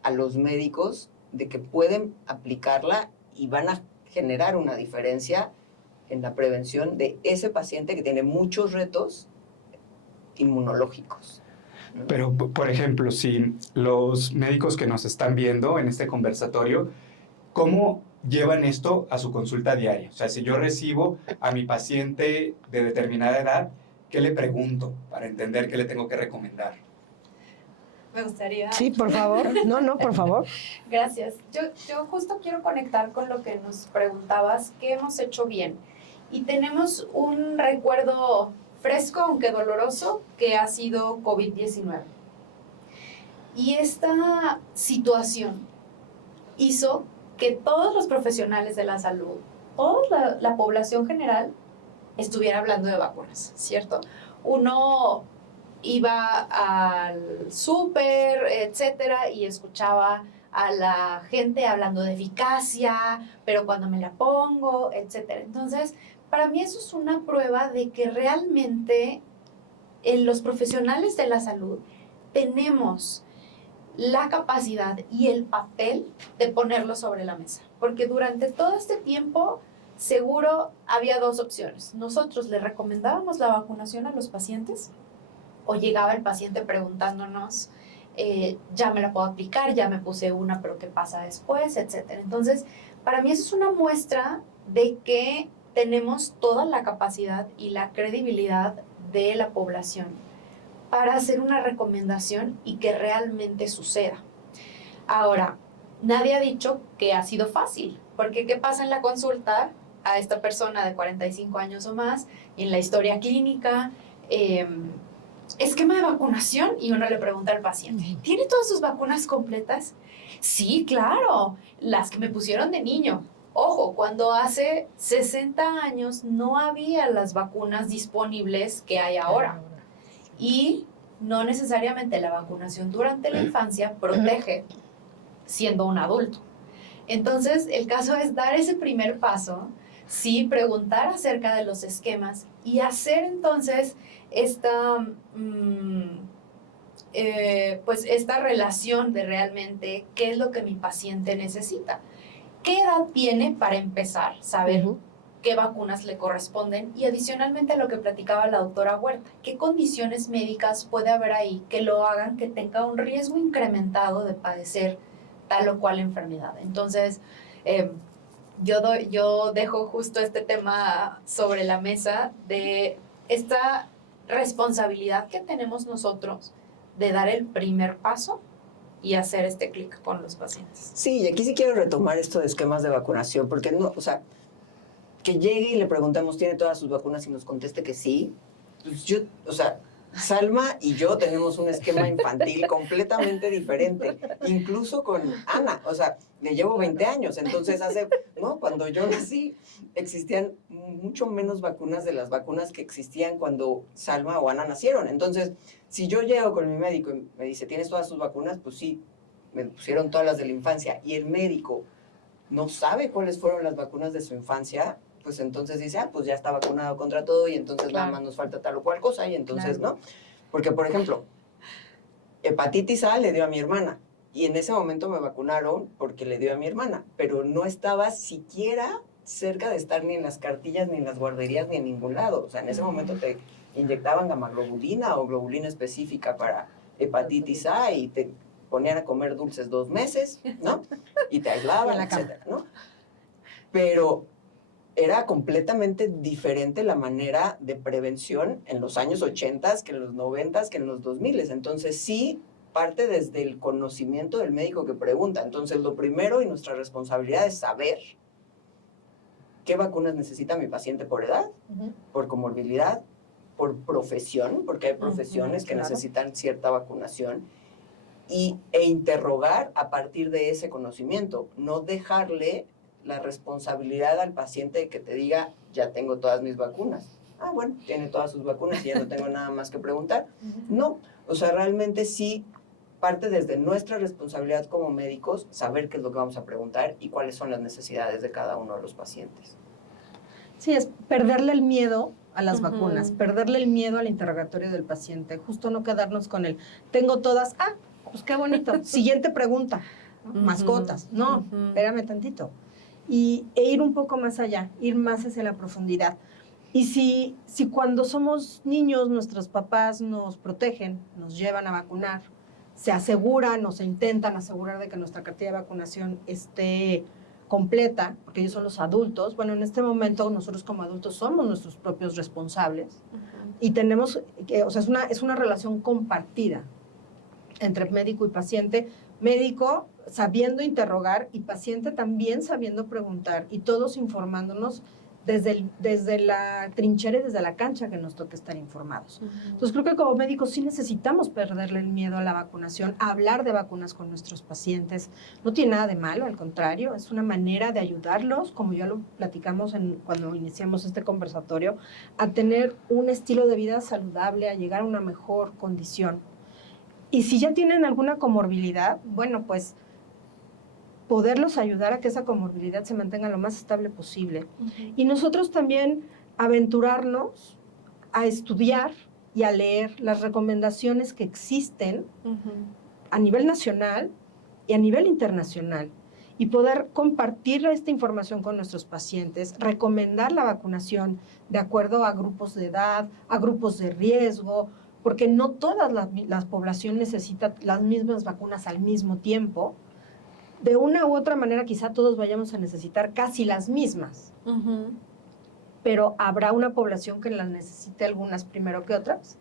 a los médicos de que pueden aplicarla y van a generar una diferencia en la prevención de ese paciente que tiene muchos retos inmunológicos. Pero, por ejemplo, si los médicos que nos están viendo en este conversatorio, ¿cómo llevan esto a su consulta diaria? O sea, si yo recibo a mi paciente de determinada edad, ¿qué le pregunto para entender qué le tengo que recomendar? Me gustaría... Sí, por favor. No, por favor. Gracias. Yo justo quiero conectar con lo que nos preguntabas, ¿qué hemos hecho bien? Y tenemos un recuerdo fresco, aunque doloroso, que ha sido COVID-19. Y esta situación hizo que todos los profesionales de la salud, toda la población general, estuviera hablando de vacunas, ¿cierto? Uno iba al súper, etcétera, y escuchaba a la gente hablando de eficacia, pero cuando me la pongo, etcétera. Entonces, para mí eso es una prueba de que realmente los profesionales de la salud tenemos la capacidad y el papel de ponerlo sobre la mesa. Porque durante todo este tiempo, seguro había dos opciones. Nosotros le recomendábamos la vacunación a los pacientes, o llegaba el paciente preguntándonos, ya me la puedo aplicar, ya me puse una, pero ¿qué pasa después? Etcétera. Entonces, para mí eso es una muestra de que tenemos toda la capacidad y la credibilidad de la población para hacer una recomendación y que realmente suceda. Ahora, nadie ha dicho que ha sido fácil, porque ¿qué pasa en la consulta a esta persona de 45 años o más? Y en la historia clínica, esquema de vacunación y uno le pregunta al paciente, ¿tiene todas sus vacunas completas? Sí, claro, las que me pusieron de niño. Ojo, cuando hace 60 años no había las vacunas disponibles que hay ahora. Y no necesariamente la vacunación durante la infancia protege siendo un adulto. Entonces, el caso es dar ese primer paso, sí, preguntar acerca de los esquemas y hacer entonces esta, pues esta relación de realmente qué es lo que mi paciente necesita. ¿Qué edad tiene para empezar? Saber qué vacunas le corresponden y adicionalmente a lo que platicaba la doctora Huerta, qué condiciones médicas puede haber ahí que lo hagan que tenga un riesgo incrementado de padecer tal o cual enfermedad. Entonces, yo dejo justo este tema sobre la mesa de esta responsabilidad que tenemos nosotros de dar el primer paso y hacer este clic con los pacientes. Sí, y aquí sí quiero retomar esto de esquemas de vacunación, porque no, o sea, que llegue y le preguntemos, ¿tiene todas sus vacunas? Y nos conteste que sí. Pues yo, o sea, Salma y yo tenemos un esquema infantil completamente diferente, incluso con Ana, o sea, le llevo 20 años, entonces cuando yo nací existían mucho menos vacunas de las vacunas que existían cuando Salma o Ana nacieron. Entonces, si yo llego con mi médico y me dice, ¿tienes todas sus vacunas? Pues sí, me pusieron todas las de la infancia, y el médico no sabe cuáles fueron las vacunas de su infancia, pues entonces dice, pues ya está vacunado contra todo y entonces nada más nos falta tal o cual cosa y entonces, ¿no? Porque, por ejemplo, hepatitis A le dio a mi hermana y en ese momento me vacunaron porque le dio a mi hermana, pero no estaba siquiera cerca de estar ni en las cartillas, ni en las guarderías, ni en ningún lado. O sea, en ese momento te inyectaban gamaglobulina o globulina específica para hepatitis A y te ponían a comer dulces 2 meses, ¿no? Y te aislaban, etcétera, ¿no? Pero era completamente diferente la manera de prevención en los años 80 que en los 90 que en los 2000. Entonces sí parte desde el conocimiento del médico que pregunta. Entonces lo primero y nuestra responsabilidad es saber qué vacunas necesita mi paciente por edad, por comorbilidad, por profesión, porque hay profesiones que necesitan cierta vacunación, e interrogar a partir de ese conocimiento, no dejarle la responsabilidad al paciente de que te diga, ya tengo todas mis vacunas. Ah, bueno, tiene todas sus vacunas y ya no tengo nada más que preguntar. No, o sea, realmente sí parte desde nuestra responsabilidad como médicos saber qué es lo que vamos a preguntar y cuáles son las necesidades de cada uno de los pacientes. Sí, es perderle el miedo a las vacunas, perderle el miedo al interrogatorio del paciente, justo no quedarnos con el, tengo todas, pues qué bonito, siguiente pregunta, mascotas, no, espérame tantito. E ir un poco más allá, ir más hacia la profundidad. Y si cuando somos niños nuestros papás nos protegen, nos llevan a vacunar, se aseguran o se intentan asegurar de que nuestra cartilla de vacunación esté completa, porque ellos son los adultos, bueno, en este momento nosotros como adultos somos nuestros propios responsables y tenemos, o sea, es una relación compartida entre médico y paciente, médico sabiendo interrogar y paciente también sabiendo preguntar y todos informándonos desde la trinchera y desde la cancha que nos toca estar informados. Entonces creo que como médicos sí necesitamos perderle el miedo a la vacunación, a hablar de vacunas con nuestros pacientes. No tiene nada de malo, al contrario, es una manera de ayudarlos, como ya lo platicamos cuando iniciamos este conversatorio, a tener un estilo de vida saludable, a llegar a una mejor condición. Y si ya tienen alguna comorbilidad, bueno, pues poderlos ayudar a que esa comorbilidad se mantenga lo más estable posible. Y nosotros también aventurarnos a estudiar y a leer las recomendaciones que existen a nivel nacional y a nivel internacional y poder compartir esta información con nuestros pacientes, recomendar la vacunación de acuerdo a grupos de edad, a grupos de riesgo, porque no todas las poblaciones necesitan las mismas vacunas al mismo tiempo. De una u otra manera quizá todos vayamos a necesitar casi las mismas, pero habrá una población que las necesite algunas primero que otras.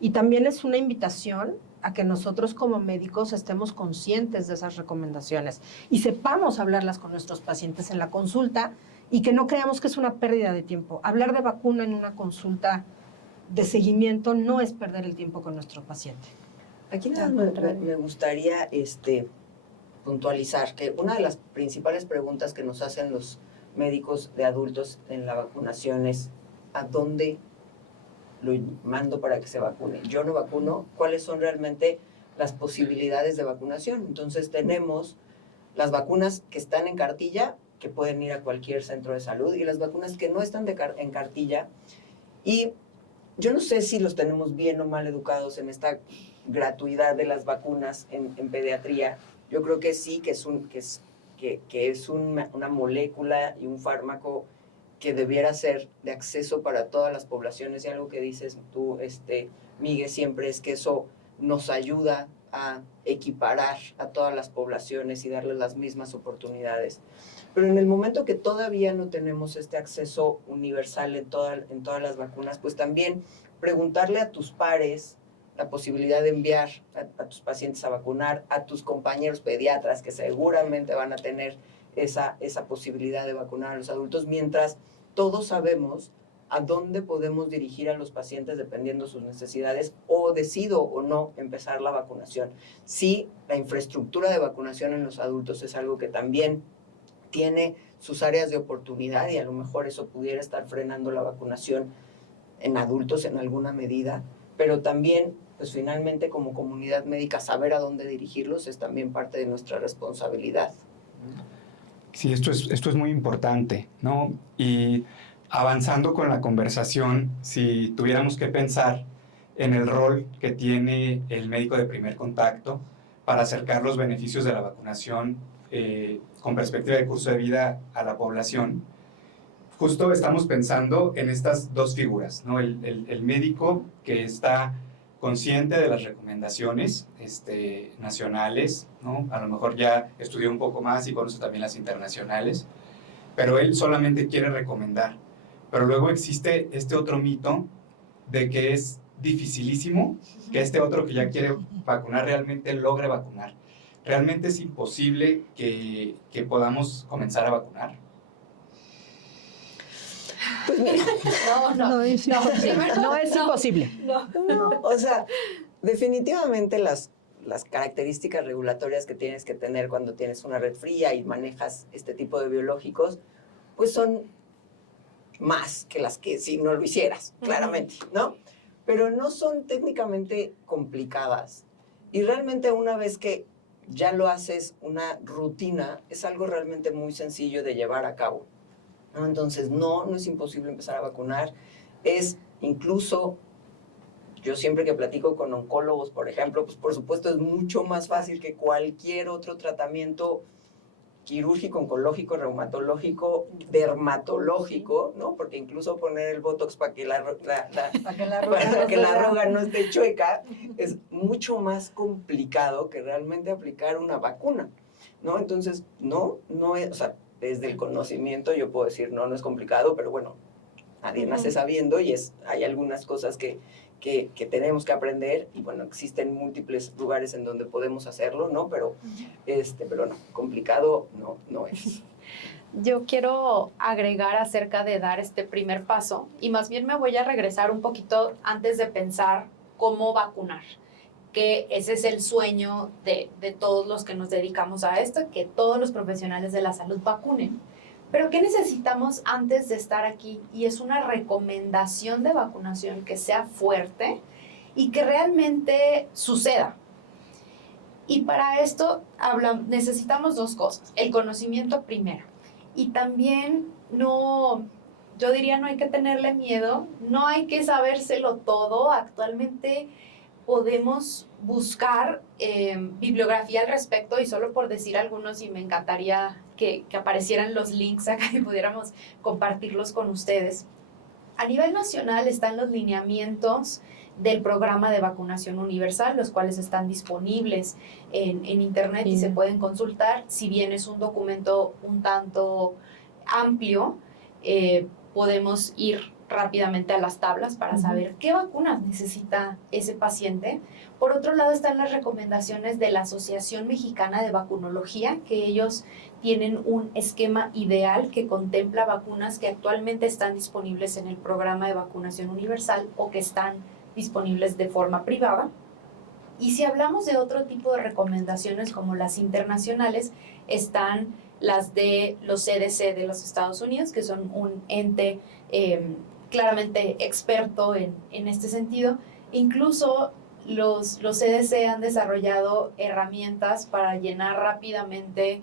Y también es una invitación a que nosotros como médicos estemos conscientes de esas recomendaciones y sepamos hablarlas con nuestros pacientes en la consulta y que no creamos que es una pérdida de tiempo. Hablar de vacuna en una consulta de seguimiento no es perder el tiempo con nuestro paciente. Aquí nada más me gustaría puntualizar que una de las principales preguntas que nos hacen los médicos de adultos en la vacunación es ¿a dónde lo mando para que se vacune? Yo no vacuno, ¿cuáles son realmente las posibilidades de vacunación? Entonces tenemos las vacunas que están en cartilla, que pueden ir a cualquier centro de salud, y las vacunas que no están en cartilla. Y yo no sé si los tenemos bien o mal educados en esta gratuidad de las vacunas en pediatría. Yo creo que sí, que es una molécula y un fármaco que debiera ser de acceso para todas las poblaciones. Y algo que dices tú, Miguel, siempre es que eso nos ayuda a equiparar a todas las poblaciones y darles las mismas oportunidades. Pero en el momento que todavía no tenemos este acceso universal en todas las vacunas, pues también preguntarle a tus pares la posibilidad de enviar a tus pacientes a vacunar, a tus compañeros pediatras que seguramente van a tener esa posibilidad de vacunar a los adultos, mientras todos sabemos a dónde podemos dirigir a los pacientes dependiendo de sus necesidades, o decido o no empezar la vacunación. Sí, la infraestructura de vacunación en los adultos es algo que también tiene sus áreas de oportunidad y a lo mejor eso pudiera estar frenando la vacunación en adultos en alguna medida, pero también, pues finalmente como comunidad médica, saber a dónde dirigirlos es también parte de nuestra responsabilidad. Sí, esto es muy importante, ¿no? Y avanzando con la conversación, si tuviéramos que pensar en el rol que tiene el médico de primer contacto para acercar los beneficios de la vacunación con perspectiva de curso de vida a la población, justo estamos pensando en estas dos figuras, ¿no? El médico que está consciente de las recomendaciones nacionales, ¿no? A lo mejor ya estudió un poco más y conoce también las internacionales, pero él solamente quiere recomendar. Pero luego existe este otro mito de que es dificilísimo que este otro que ya quiere vacunar realmente logre vacunar. ¿Realmente es imposible que podamos comenzar a vacunar? Pues mira, No es imposible. no, o sea, definitivamente las características regulatorias que tienes que tener cuando tienes una red fría y manejas este tipo de biológicos, pues son más que las que si no lo hicieras, claramente, ¿no? Pero no son técnicamente complicadas. Y realmente una vez que ya lo haces una rutina, es algo realmente muy sencillo de llevar a cabo, ¿no? Entonces, no es imposible empezar a vacunar. Es incluso, yo siempre que platico con oncólogos, por ejemplo, pues por supuesto es mucho más fácil que cualquier otro tratamiento quirúrgico, oncológico, reumatológico, dermatológico, ¿no? Porque incluso poner el botox para que la arruga no esté chueca es mucho más complicado que realmente aplicar una vacuna, ¿no? Entonces, no es, o sea, desde el conocimiento yo puedo decir, no es complicado, pero bueno, nadie nace sabiendo y hay algunas cosas que tenemos que aprender y bueno, existen múltiples lugares en donde podemos hacerlo, ¿no? Pero no, complicado no es. Yo quiero agregar acerca de dar este primer paso y más bien me voy a regresar un poquito antes de pensar cómo vacunar, que ese es el sueño de todos los que nos dedicamos a esto, que todos los profesionales de la salud vacunen. Pero ¿qué necesitamos antes de estar aquí? Y es una recomendación de vacunación que sea fuerte y que realmente suceda. Y para esto necesitamos dos cosas. El conocimiento primero. Y también yo diría no hay que tenerle miedo, no hay que sabérselo todo. Actualmente podemos buscar bibliografía al respecto y solo por decir algunos y me encantaría que aparecieran los links acá y pudiéramos compartirlos con ustedes. A nivel nacional están los lineamientos del programa de vacunación universal, los cuales están disponibles en internet y se pueden consultar. Si bien es un documento un tanto amplio, podemos ir rápidamente a las tablas para saber qué vacunas necesita ese paciente. Por otro lado están las recomendaciones de la Asociación Mexicana de Vacunología, que ellos tienen un esquema ideal que contempla vacunas que actualmente están disponibles en el programa de vacunación universal o que están disponibles de forma privada. Y si hablamos de otro tipo de recomendaciones como las internacionales, están las de los CDC de los Estados Unidos, que son un ente claramente experto en este sentido. Incluso los CDC han desarrollado herramientas para llenar rápidamente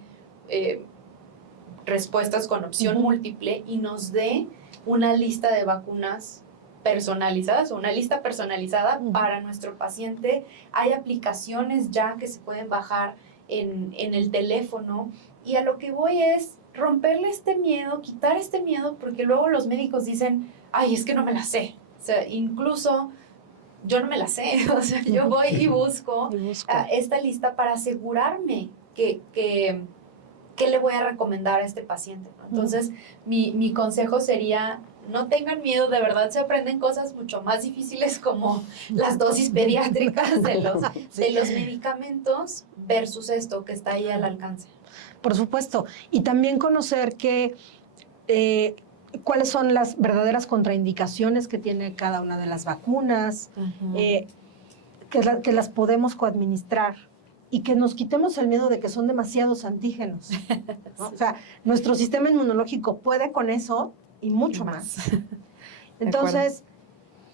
respuestas con opción múltiple y nos dé una lista de vacunas personalizadas o una lista personalizada para nuestro paciente. Hay aplicaciones ya que se pueden bajar en el teléfono, y a lo que voy es romperle este miedo, quitar este miedo, porque luego los médicos dicen, ay, es que no me la sé. O sea, incluso yo no me la sé, o sea, yo voy y busco esta lista para asegurarme que le voy a recomendar a este paciente, ¿no? Entonces, mi consejo sería, no tengan miedo, de verdad se aprenden cosas mucho más difíciles como las dosis pediátricas de los medicamentos versus esto que está ahí al alcance. Por supuesto. Y también conocer cuáles son las verdaderas contraindicaciones que tiene cada una de las vacunas, que las podemos coadministrar y que nos quitemos el miedo de que son demasiados antígenos, ¿no? O sea, nuestro sistema inmunológico puede con eso y mucho más. Entonces,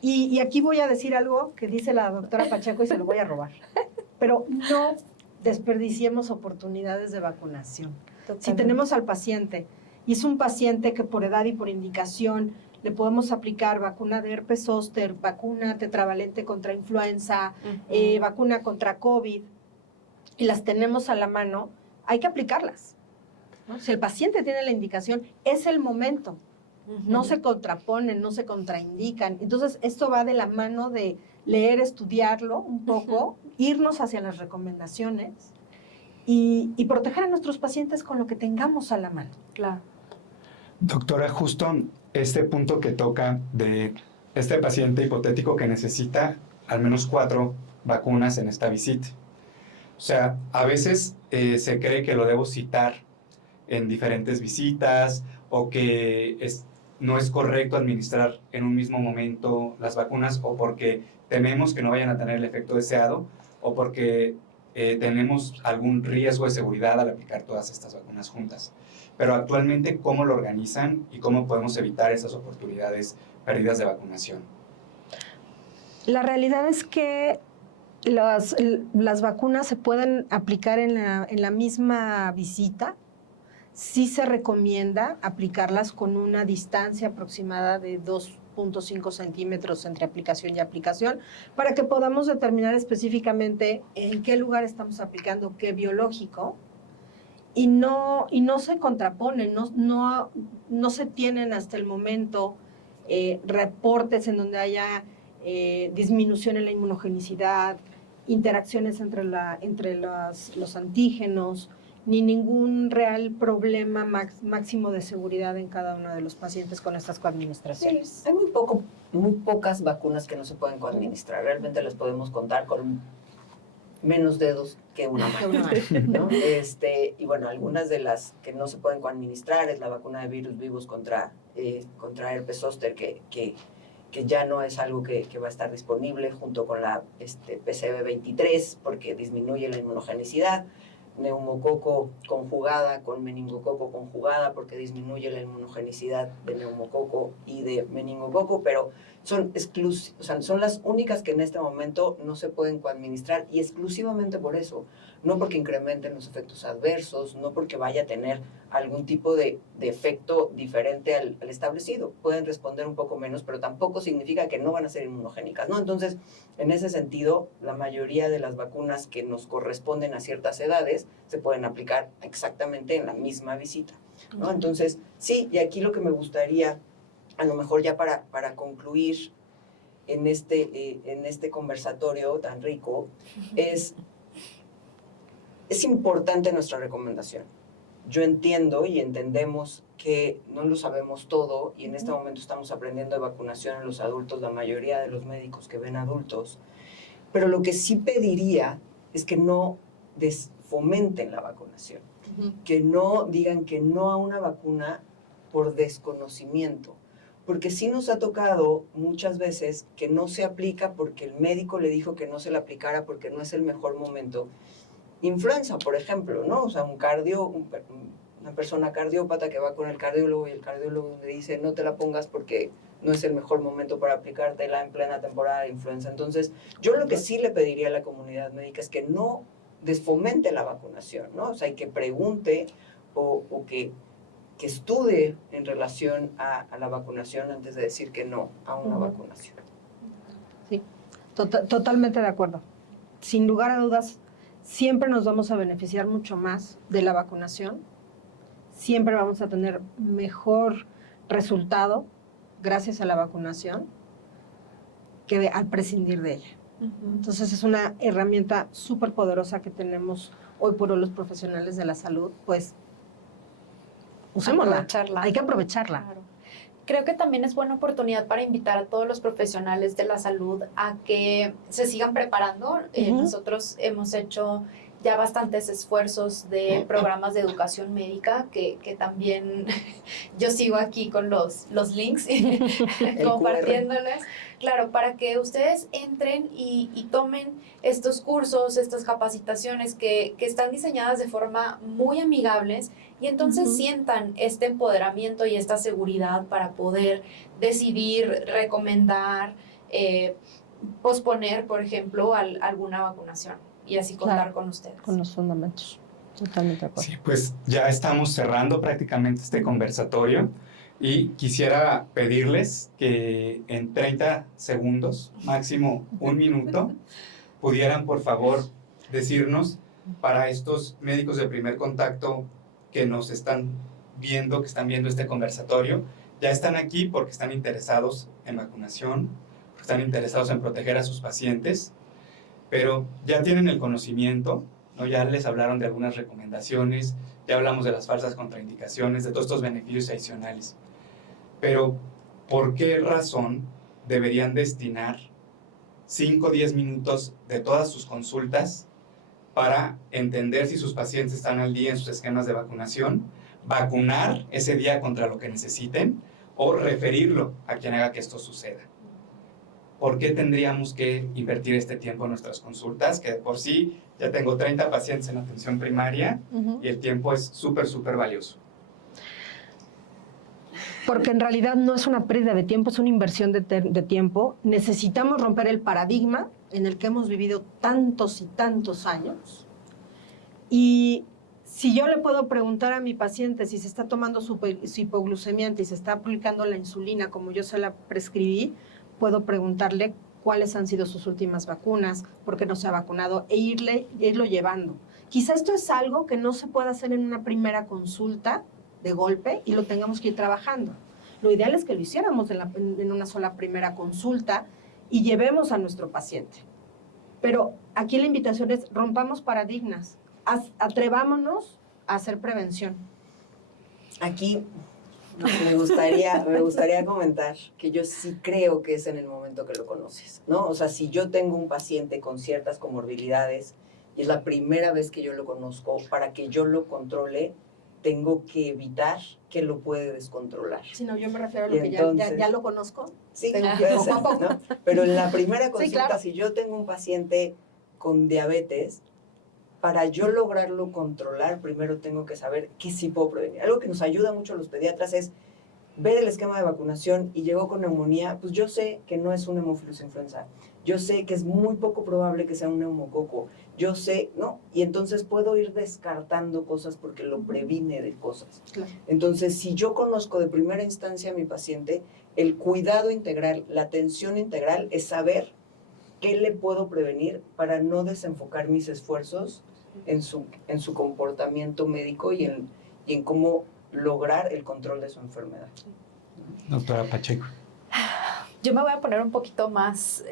y aquí voy a decir algo que dice la doctora Pacheco y se lo voy a robar, pero no desperdiciemos oportunidades de vacunación. Totalmente. Si tenemos al paciente y es un paciente que por edad y por indicación le podemos aplicar vacuna de herpes zóster, vacuna tetravalente contra influenza, vacuna contra COVID, y las tenemos a la mano, hay que aplicarlas, ¿no? Si el paciente tiene la indicación, es el momento. No se contraponen, no se contraindican. Entonces, esto va de la mano de leer, estudiarlo un poco, irnos hacia las recomendaciones y proteger a nuestros pacientes con lo que tengamos a la mano. Claro. Doctora, justo este punto que toca de este paciente hipotético que necesita al menos 4 vacunas en esta visita. O sea, a veces se cree que lo debo citar en diferentes visitas o que no es correcto administrar en un mismo momento las vacunas, o porque tememos que no vayan a tener el efecto deseado, o porque tenemos algún riesgo de seguridad al aplicar todas estas vacunas juntas. Pero actualmente, ¿cómo lo organizan y cómo podemos evitar esas oportunidades perdidas de vacunación? La realidad es que las vacunas se pueden aplicar en la misma visita. Sí se recomienda aplicarlas con una distancia aproximada de 2.5 centímetros entre aplicación y aplicación para que podamos determinar específicamente en qué lugar estamos aplicando qué biológico y no se contraponen, no se tienen hasta el momento reportes en donde haya disminución en la inmunogenicidad, interacciones entre los antígenos, ni ningún real problema máximo de seguridad en cada uno de los pacientes con estas coadministraciones. Sí, hay muy pocas vacunas que no se pueden coadministrar. Realmente les podemos contar con menos dedos que una mano, ¿no? Y bueno, algunas de las que no se pueden coadministrar es la vacuna de virus vivos contra herpes zóster, que ya no es algo que va a estar disponible, junto con la PCV23, porque disminuye la inmunogenicidad, neumococo conjugada con meningococo conjugada, porque disminuye la inmunogenicidad de neumococo y de meningococo, pero son las únicas que en este momento no se pueden coadministrar, y exclusivamente por eso, no porque incrementen los efectos adversos, no porque vaya a tener algún tipo de efecto diferente al establecido. Pueden responder un poco menos, pero tampoco significa que no van a ser inmunogénicas, ¿no? Entonces, en ese sentido, la mayoría de las vacunas que nos corresponden a ciertas edades se pueden aplicar exactamente en la misma visita, ¿no? Entonces, sí, y aquí lo que me gustaría, a lo mejor ya para concluir en este conversatorio tan rico, es importante nuestra recomendación. Yo entiendo y entendemos que no lo sabemos todo y en este momento estamos aprendiendo de vacunación en los adultos, la mayoría de los médicos que ven adultos, pero lo que sí pediría es que no desfomenten la vacunación, que no digan que no a una vacuna por desconocimiento, porque sí nos ha tocado muchas veces que no se aplica porque el médico le dijo que no se la aplicara porque no es el mejor momento. Influenza, por ejemplo, ¿no? O sea, una persona cardiópata que va con el cardiólogo y el cardiólogo le dice no te la pongas porque no es el mejor momento para aplicártela en plena temporada de influenza. Entonces, yo lo que sí le pediría a la comunidad médica es que no desfomente la vacunación, ¿no? O sea, y que pregunte o que estudie en relación a la vacunación antes de decir que no a una vacunación. Sí, totalmente de acuerdo. Sin lugar a dudas, siempre nos vamos a beneficiar mucho más de la vacunación. Siempre vamos a tener mejor resultado gracias a la vacunación que al prescindir de ella. Entonces es una herramienta súper poderosa que tenemos hoy por hoy los profesionales de la salud, pues usémosla. Aprovecharla. Hay que aprovecharla. Claro. Creo que también es buena oportunidad para invitar a todos los profesionales de la salud a que se sigan preparando. Nosotros hemos hecho ya bastantes esfuerzos de programas de educación médica que también yo sigo aquí con los links compartiéndoles. Claro, para que ustedes entren y tomen estos cursos, estas capacitaciones que están diseñadas de forma muy amigables y entonces sientan este empoderamiento y esta seguridad para poder decidir, recomendar, posponer, por ejemplo, alguna vacunación y así contar con ustedes. Con los fundamentos. Totalmente de acuerdo. Sí, pues ya estamos cerrando prácticamente este conversatorio y quisiera pedirles que en 30 segundos, máximo un minuto, pudieran por favor decirnos para estos médicos de primer contacto que nos están viendo, que están viendo este conversatorio, ya están aquí porque están interesados en vacunación, porque están interesados en proteger a sus pacientes, pero ya tienen el conocimiento, ¿no? Ya les hablaron de algunas recomendaciones, ya hablamos de las falsas contraindicaciones, de todos estos beneficios adicionales. Pero, ¿por qué razón deberían destinar 5 o 10 minutos de todas sus consultas para entender si sus pacientes están al día en sus esquemas de vacunación, vacunar ese día contra lo que necesiten o referirlo a quien haga que esto suceda? ¿Por qué tendríamos que invertir este tiempo en nuestras consultas? Que de por sí ya tengo 30 pacientes en atención primaria y el tiempo es súper, súper valioso. Porque en realidad no es una pérdida de tiempo, es una inversión de tiempo. Necesitamos romper el paradigma en el que hemos vivido tantos y tantos años. Y si yo le puedo preguntar a mi paciente si se está tomando su hipoglucemia y se está aplicando la insulina como yo se la prescribí, puedo preguntarle cuáles han sido sus últimas vacunas, por qué no se ha vacunado e irlo llevando. Quizá esto es algo que no se puede hacer en una primera consulta de golpe y lo tengamos que ir trabajando. Lo ideal es que lo hiciéramos en una sola primera consulta y llevemos a nuestro paciente. Pero aquí la invitación es rompamos paradigmas, atrevámonos a hacer prevención. Aquí me gustaría comentar que yo sí creo que es en el momento que lo conoces, ¿no? O sea, si yo tengo un paciente con ciertas comorbilidades y es la primera vez que yo lo conozco, para que yo lo controle, tengo que evitar que lo puede descontrolar. Si no, yo me refiero a lo que entonces, ya lo conozco. Sí, puede ser, ¿no? Pero en la primera consulta, sí, claro. Si yo tengo un paciente con diabetes, para yo lograrlo controlar, primero tengo que saber qué sí puedo prevenir. Algo que nos ayuda mucho a los pediatras es ver el esquema de vacunación y llegó con neumonía, pues yo sé que no es un hemófilus influenza. Yo sé que es muy poco probable que sea un neumococo. Yo sé, ¿no? Y entonces puedo ir descartando cosas porque lo previne de cosas. Claro. Entonces, si yo conozco de primera instancia a mi paciente, el cuidado integral, la atención integral es saber qué le puedo prevenir para no desenfocar mis esfuerzos en su comportamiento médico y en cómo lograr el control de su enfermedad. Doctora Pacheco. Yo me voy a poner un poquito más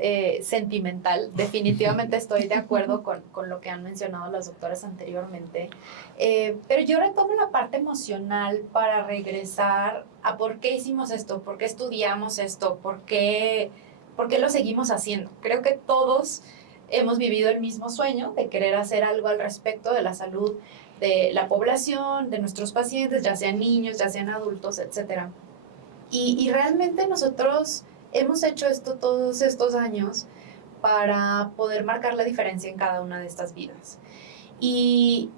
sentimental. Definitivamente estoy de acuerdo con lo que han mencionado las doctoras anteriormente. Pero yo retomo la parte emocional para regresar a por qué hicimos esto, por qué estudiamos esto, por qué lo seguimos haciendo. Creo que todos hemos vivido el mismo sueño de querer hacer algo al respecto de la salud de la población, de nuestros pacientes, ya sean niños, ya sean adultos, etc. Y realmente nosotros hemos hecho esto todos estos años para poder marcar la diferencia en cada una de estas vidas. Y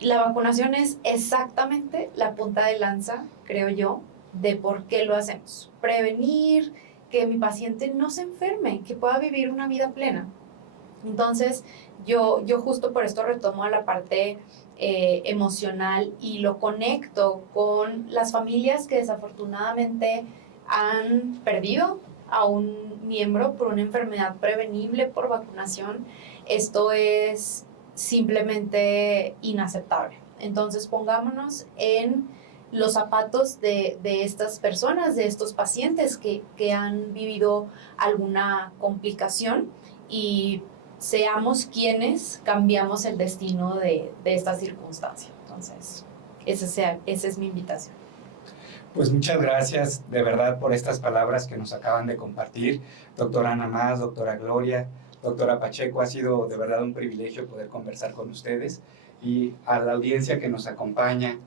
la vacunación es exactamente la punta de lanza, creo yo, de por qué lo hacemos. Prevenir que mi paciente no se enferme, que pueda vivir una vida plena. Entonces, yo justo por esto retomo a la parte emocional y lo conecto con las familias que desafortunadamente han perdido a un miembro por una enfermedad prevenible por vacunación. Esto es simplemente inaceptable. Entonces, pongámonos en los zapatos de estas personas, de estos pacientes que han vivido alguna complicación y seamos quienes cambiamos el destino de esta circunstancia. Entonces, esa es mi invitación. Pues muchas gracias de verdad por estas palabras que nos acaban de compartir. Doctora Ana Mas, doctora Gloria, doctora Pacheco, ha sido de verdad un privilegio poder conversar con ustedes y a la audiencia que nos acompaña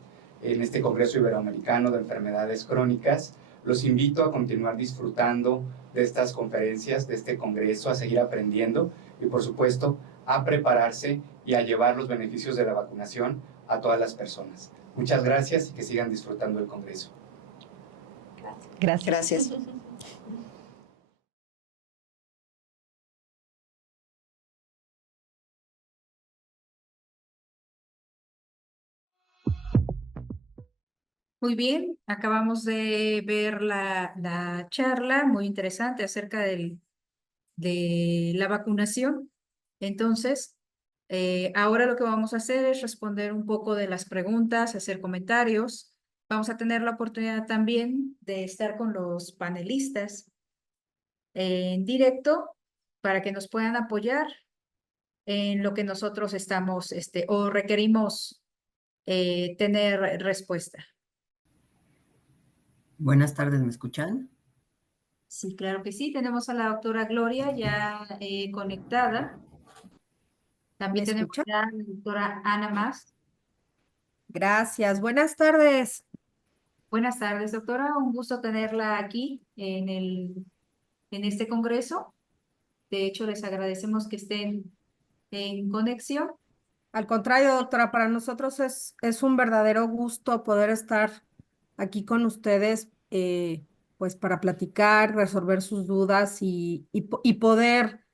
en este Congreso Iberoamericano de Enfermedades Crónicas. Los invito a continuar disfrutando de estas conferencias, de este congreso, a seguir aprendiendo y por supuesto a prepararse y a llevar los beneficios de la vacunación a todas las personas. Muchas gracias y que sigan disfrutando el congreso. Gracias. Gracias. Muy bien, acabamos de ver la charla muy interesante acerca de la vacunación. Entonces, ahora lo que vamos a hacer es responder un poco de las preguntas, hacer comentarios. Vamos a tener la oportunidad también de estar con los panelistas en directo para que nos puedan apoyar en lo que nosotros estamos o requerimos tener respuesta. Buenas tardes, ¿me escuchan? Sí, claro que sí. Tenemos a la doctora Gloria ya conectada. También ¿Me tenemos escucha? ya a la doctora Ana Mas. Gracias. Buenas tardes. Buenas tardes, doctora. Un gusto tenerla aquí en este congreso. De hecho, les agradecemos que estén en conexión. Al contrario, doctora, para nosotros es un verdadero gusto poder estar aquí con ustedes, pues para platicar, resolver sus dudas y poder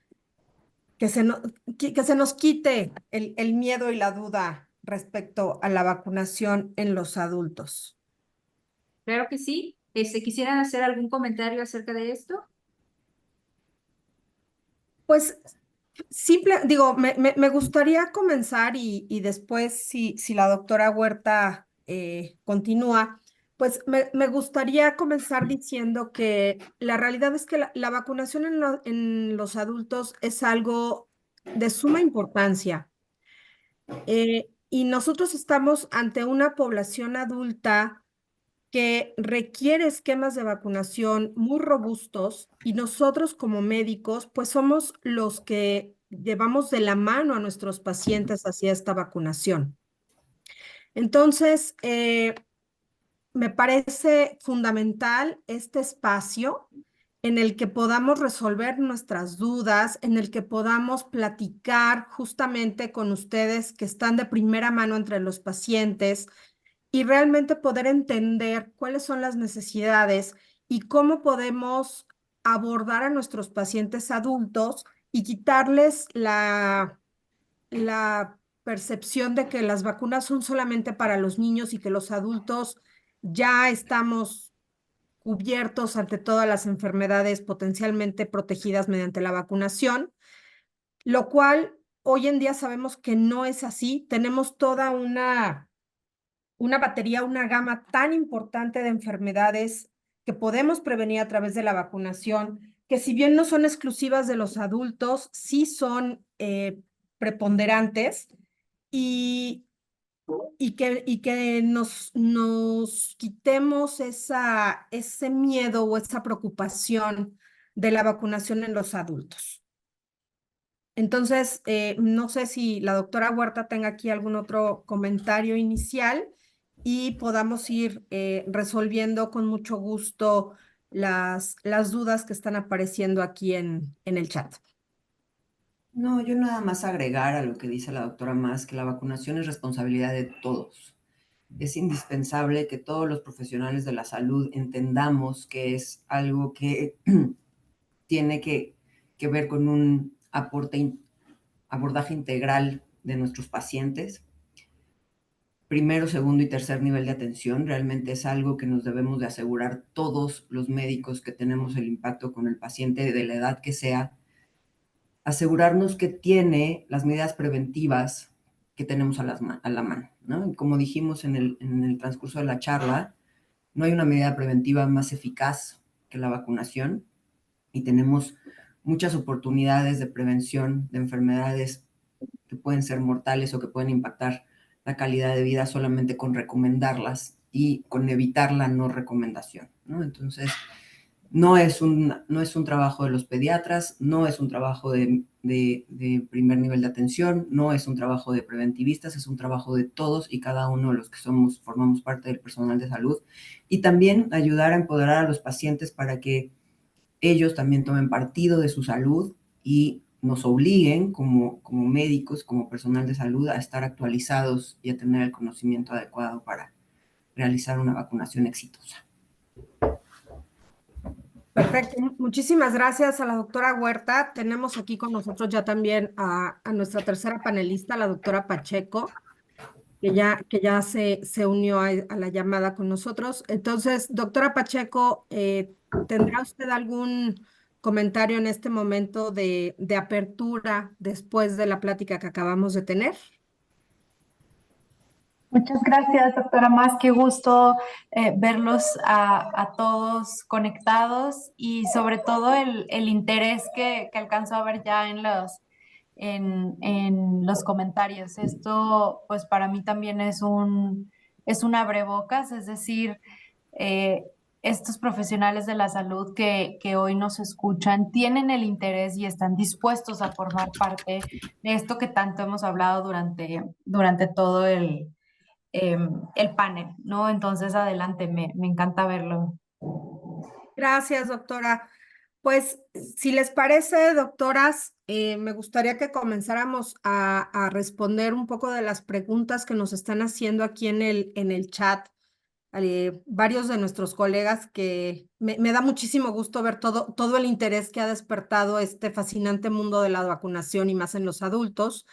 que se nos quite el miedo y la duda respecto a la vacunación en los adultos. Claro que sí. ¿Quisieran hacer algún comentario acerca de esto? Pues me gustaría comenzar y después, si la doctora Huerta continúa, pues me gustaría comenzar diciendo que la realidad es que la vacunación en los adultos es algo de suma importancia. Y nosotros estamos ante una población adulta que requiere esquemas de vacunación muy robustos y nosotros como médicos, pues somos los que llevamos de la mano a nuestros pacientes hacia esta vacunación. Entonces, me parece fundamental este espacio en el que podamos resolver nuestras dudas, en el que podamos platicar justamente con ustedes que están de primera mano entre los pacientes, y realmente poder entender cuáles son las necesidades y cómo podemos abordar a nuestros pacientes adultos y quitarles la percepción de que las vacunas son solamente para los niños y que los adultos ya estamos cubiertos ante todas las enfermedades potencialmente protegidas mediante la vacunación, lo cual hoy en día sabemos que no es así. Tenemos toda una batería, una gama tan importante de enfermedades que podemos prevenir a través de la vacunación, que si bien no son exclusivas de los adultos, sí son preponderantes y, y que nos quitemos ese miedo o esa preocupación de la vacunación en los adultos. Entonces, no sé si la doctora Huerta tenga aquí algún otro comentario inicial y podamos ir resolviendo con mucho gusto las dudas que están apareciendo aquí en el chat. No, yo nada más agregar a lo que dice la doctora Mas, que la vacunación es responsabilidad de todos. Es indispensable que todos los profesionales de la salud entendamos que es algo que tiene que ver con un abordaje integral de nuestros pacientes. Primero, segundo y tercer nivel de atención. Realmente es algo que nos debemos de asegurar todos los médicos que tenemos el impacto con el paciente de la edad que sea, asegurarnos que tiene las medidas preventivas que tenemos a la mano, ¿no? Y como dijimos en el transcurso de la charla, no hay una medida preventiva más eficaz que la vacunación y tenemos muchas oportunidades de prevención de enfermedades que pueden ser mortales o que pueden impactar la calidad de vida solamente con recomendarlas y con evitar la no recomendación, ¿no? Entonces, no es un trabajo de los pediatras, no es un trabajo de primer nivel de atención, no es un trabajo de preventivistas, es un trabajo de todos y cada uno de los que formamos parte del personal de salud. Y también ayudar a empoderar a los pacientes para que ellos también tomen partido de su salud y nos obliguen como médicos, como personal de salud, a estar actualizados y a tener el conocimiento adecuado para realizar una vacunación exitosa. Perfecto, muchísimas gracias a la doctora Huerta. Tenemos aquí con nosotros ya también a nuestra tercera panelista, la doctora Pacheco, que ya se unió a la llamada con nosotros. Entonces, doctora Pacheco, ¿tendrá usted algún comentario en este momento de apertura después de la plática que acabamos de tener? Muchas gracias, doctora Más. Qué gusto verlos a todos conectados y sobre todo el interés que alcanzo a ver ya en los comentarios. Esto, pues para mí también es un abrebocas, es decir, eh, estos profesionales de la salud que hoy nos escuchan tienen el interés y están dispuestos a formar parte de esto que tanto hemos hablado durante todo el panel, ¿no? Entonces, adelante, me encanta verlo. Gracias, doctora. Pues, si les parece, doctoras, me gustaría que comenzáramos a responder un poco de las preguntas que nos están haciendo aquí en el chat. Varios de nuestros colegas que me da muchísimo gusto ver todo el interés que ha despertado este fascinante mundo de la vacunación y más en los adultos.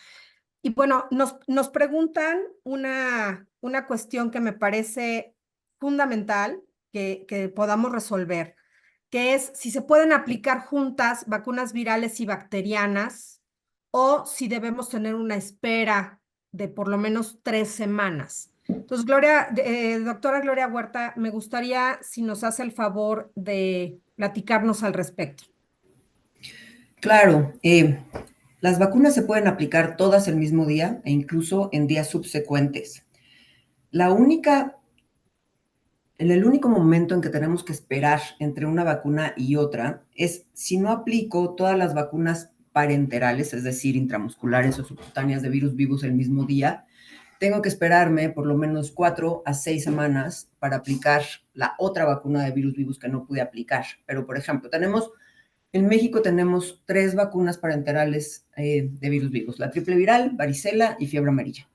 Y bueno, nos preguntan una cuestión que me parece fundamental que podamos resolver, que es si se pueden aplicar juntas vacunas virales y bacterianas o si debemos tener una espera de por lo menos 3 semanas. Entonces, doctora Gloria Huerta, me gustaría si nos hace el favor de platicarnos al respecto. Claro, las vacunas se pueden aplicar todas el mismo día e incluso en días subsecuentes. En el único momento en que tenemos que esperar entre una vacuna y otra es si no aplico todas las vacunas parenterales, es decir, intramusculares o subcutáneas de virus vivos el mismo día, tengo que esperarme por lo menos 4 a 6 semanas para aplicar la otra vacuna de virus vivos que no pude aplicar. Pero, por ejemplo, en México tenemos 3 vacunas parenterales de virus vivos, la triple viral, varicela y fiebre amarilla.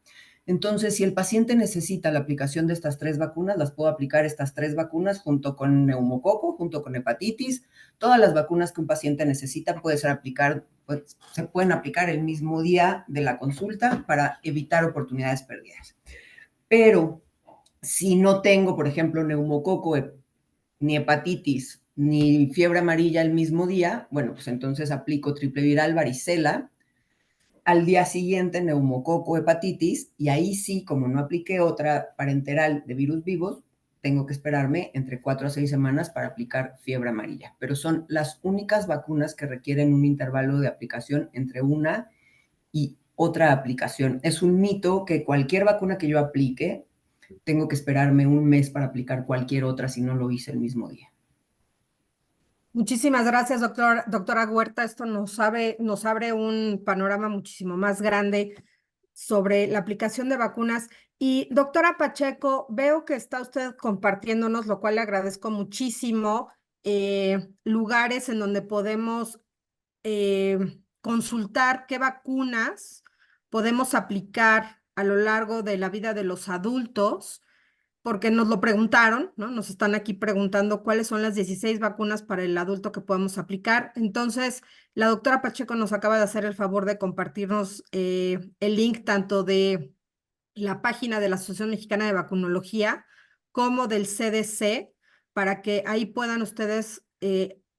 Entonces, si el paciente necesita la aplicación de estas 3 vacunas, las puedo aplicar estas 3 vacunas junto con neumococo, junto con hepatitis. Todas las vacunas que un paciente necesita se pueden aplicar el mismo día de la consulta para evitar oportunidades perdidas. Pero si no tengo, por ejemplo, neumococo, ni hepatitis, ni fiebre amarilla el mismo día, bueno, pues entonces aplico triple viral, varicela, al día siguiente neumococo, hepatitis, y ahí sí, como no apliqué otra parenteral de virus vivos, tengo que esperarme entre 4 a 6 semanas para aplicar fiebre amarilla. Pero son las únicas vacunas que requieren un intervalo de aplicación entre una y otra aplicación. Es un mito que cualquier vacuna que yo aplique, tengo que esperarme un mes para aplicar cualquier otra si no lo hice el mismo día. Muchísimas gracias, doctora Huerta. Esto nos abre un panorama muchísimo más grande sobre la aplicación de vacunas. Y doctora Pacheco, veo que está usted compartiéndonos, lo cual le agradezco muchísimo, lugares en donde podemos consultar qué vacunas podemos aplicar a lo largo de la vida de los adultos, porque nos lo preguntaron, ¿no? Nos están aquí preguntando cuáles son las 16 vacunas para el adulto que podemos aplicar. Entonces, la doctora Pacheco nos acaba de hacer el favor de compartirnos el link tanto de la página de la Asociación Mexicana de Vacunología como del CDC, para que ahí puedan ustedes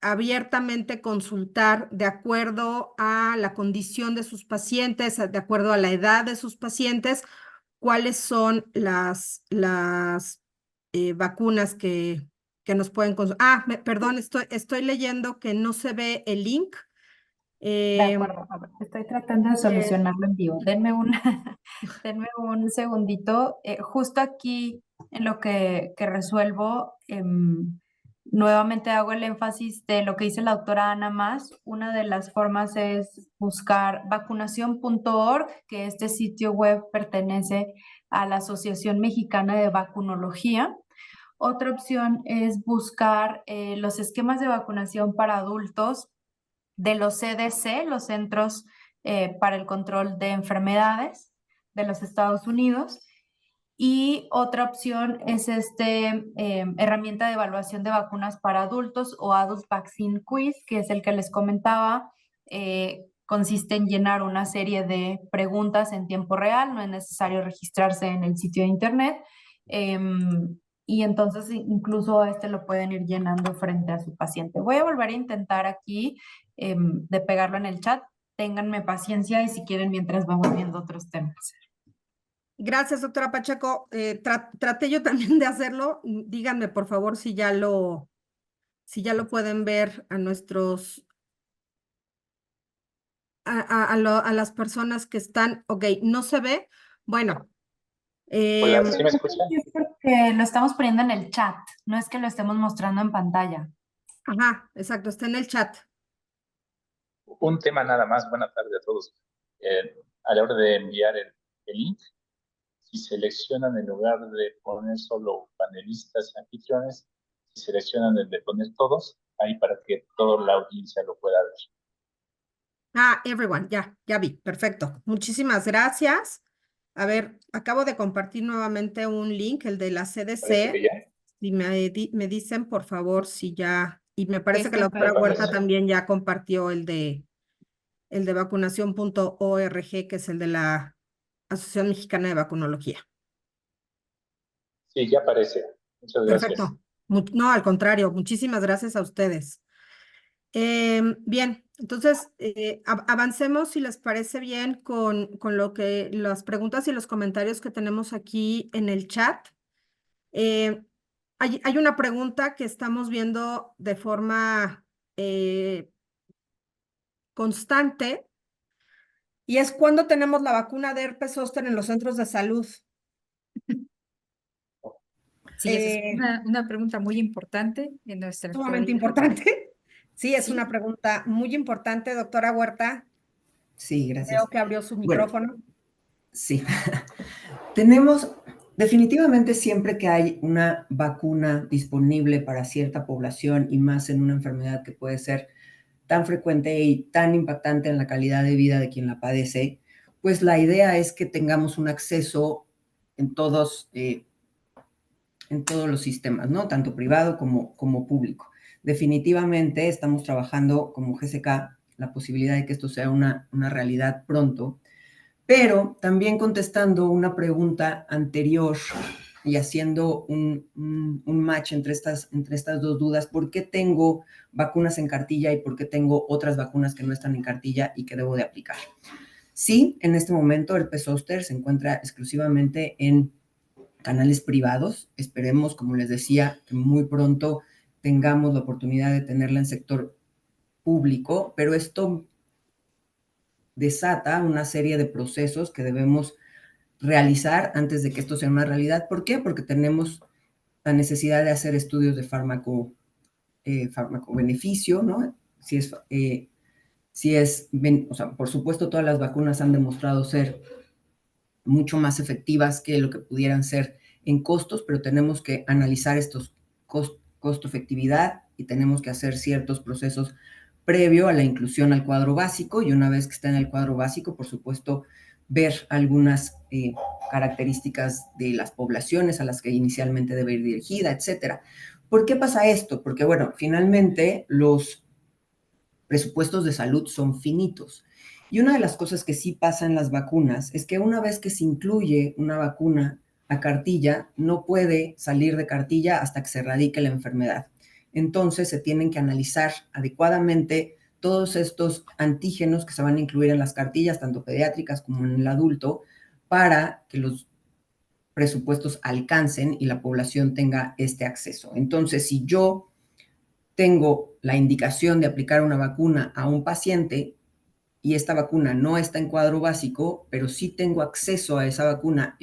abiertamente consultar de acuerdo a la condición de sus pacientes, de acuerdo a la edad de sus pacientes, cuáles son las vacunas que nos pueden consultar. Perdón, estoy leyendo que no se ve el link. De acuerdo, a ver, estoy tratando de solucionarlo en vivo. Denme un segundito. Justo aquí, en lo que resuelvo, nuevamente hago el énfasis de lo que dice la doctora Ana Mas. Una de las formas es buscar vacunación.org, que este sitio web pertenece a la Asociación Mexicana de Vacunología. Otra opción es buscar los esquemas de vacunación para adultos de los CDC, los Centros para el Control de Enfermedades de los Estados Unidos. Y otra opción es herramienta de evaluación de vacunas para adultos o Adult Vaccine Quiz, que es el que les comentaba. Consiste en llenar una serie de preguntas en tiempo real, no es necesario registrarse en el sitio de internet. Y entonces incluso lo pueden ir llenando frente a su paciente. Voy a volver a intentar aquí de pegarlo en el chat. Ténganme paciencia y si quieren mientras vamos viendo otros temas. Gracias, doctora Pacheco. Traté yo también de hacerlo. Díganme, por favor, si ya lo pueden ver a nuestros, a las personas que están. Ok, ¿no se ve? Bueno. Hola, ¿sí me escuchan? Es porque lo estamos poniendo en el chat, no es que lo estemos mostrando en pantalla. Ajá, exacto, está en el chat. Un tema nada más. Buenas tardes a todos. A la hora de enviar el link, si seleccionan en lugar de poner solo panelistas y anfitriones, si seleccionan el de poner todos, ahí para que toda la audiencia lo pueda ver. Everyone, ya vi, perfecto. Muchísimas gracias. A ver, acabo de compartir nuevamente un link, el de la CDC. Si me dicen, por favor, si ya, y me parece que la doctora Huerta también ya compartió el de vacunación.org, que es el de la Asociación Mexicana de Vacunología. Sí, ya aparece. Muchas gracias. Perfecto. No, al contrario, muchísimas gracias a ustedes. Bien, entonces avancemos, si les parece bien, con las preguntas y los comentarios que tenemos aquí en el chat. Hay una pregunta que estamos viendo de forma constante, y es: ¿cuándo tenemos la vacuna de herpes zóster en los centros de salud? Sí, esa es una pregunta muy importante en nuestra Sumamente importante. Sí, es una pregunta muy importante, doctora Huerta. Sí, gracias. Creo que abrió su micrófono. Bueno, sí. Tenemos, definitivamente, siempre que hay una vacuna disponible para cierta población y más en una enfermedad que puede ser tan frecuente y tan impactante en la calidad de vida de quien la padece, pues la idea es que tengamos un acceso en todos los sistemas, ¿no? Tanto privado como público. Definitivamente estamos trabajando como GSK la posibilidad de que esto sea una realidad pronto, pero también contestando una pregunta anterior y haciendo un match entre estas dos dudas: ¿por qué tengo vacunas en cartilla y por qué tengo otras vacunas que no están en cartilla y que debo de aplicar? Sí, en este momento el herpes zóster se encuentra exclusivamente en canales privados. Esperemos, como les decía, que muy pronto tengamos la oportunidad de tenerla en sector público, pero esto desata una serie de procesos que debemos realizar antes de que esto sea una realidad. ¿Por qué? Porque tenemos la necesidad de hacer estudios de farmacobeneficio, ¿no? O sea, por supuesto, todas las vacunas han demostrado ser mucho más efectivas que lo que pudieran ser en costos, pero tenemos que analizar estos costo-efectividad y tenemos que hacer ciertos procesos previo a la inclusión al cuadro básico, y una vez que está en el cuadro básico, por supuesto, ver algunas características de las poblaciones a las que inicialmente debe ir dirigida, etcétera. ¿Por qué pasa esto? Porque, bueno, finalmente los presupuestos de salud son finitos. Y una de las cosas que sí pasa en las vacunas es que una vez que se incluye una vacuna a cartilla, no puede salir de cartilla hasta que se erradique la enfermedad. Entonces se tienen que analizar adecuadamente todos estos antígenos que se van a incluir en las cartillas, tanto pediátricas como en el adulto, para que los presupuestos alcancen y la población tenga este acceso. Entonces, si yo tengo la indicación de aplicar una vacuna a un paciente y esta vacuna no está en cuadro básico, pero sí tengo acceso a esa vacuna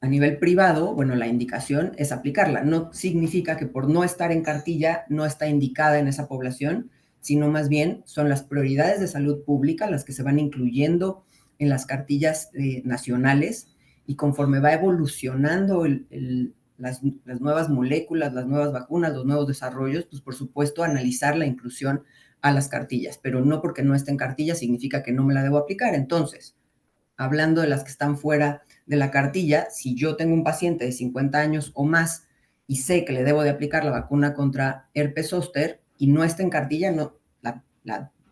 a nivel privado, bueno, la indicación es aplicarla. No significa que por no estar en cartilla no está indicada en esa población, sino más bien son las prioridades de salud pública las que se van incluyendo en las cartillas nacionales, y conforme va evolucionando las nuevas moléculas, las nuevas vacunas, los nuevos desarrollos, pues por supuesto analizar la inclusión a las cartillas, pero no porque no esté en cartilla significa que no me la debo aplicar. Entonces, hablando de las que están fuera de la cartilla, si yo tengo un paciente de 50 años o más y sé que le debo de aplicar la vacuna contra herpes zóster y no está en cartilla, no,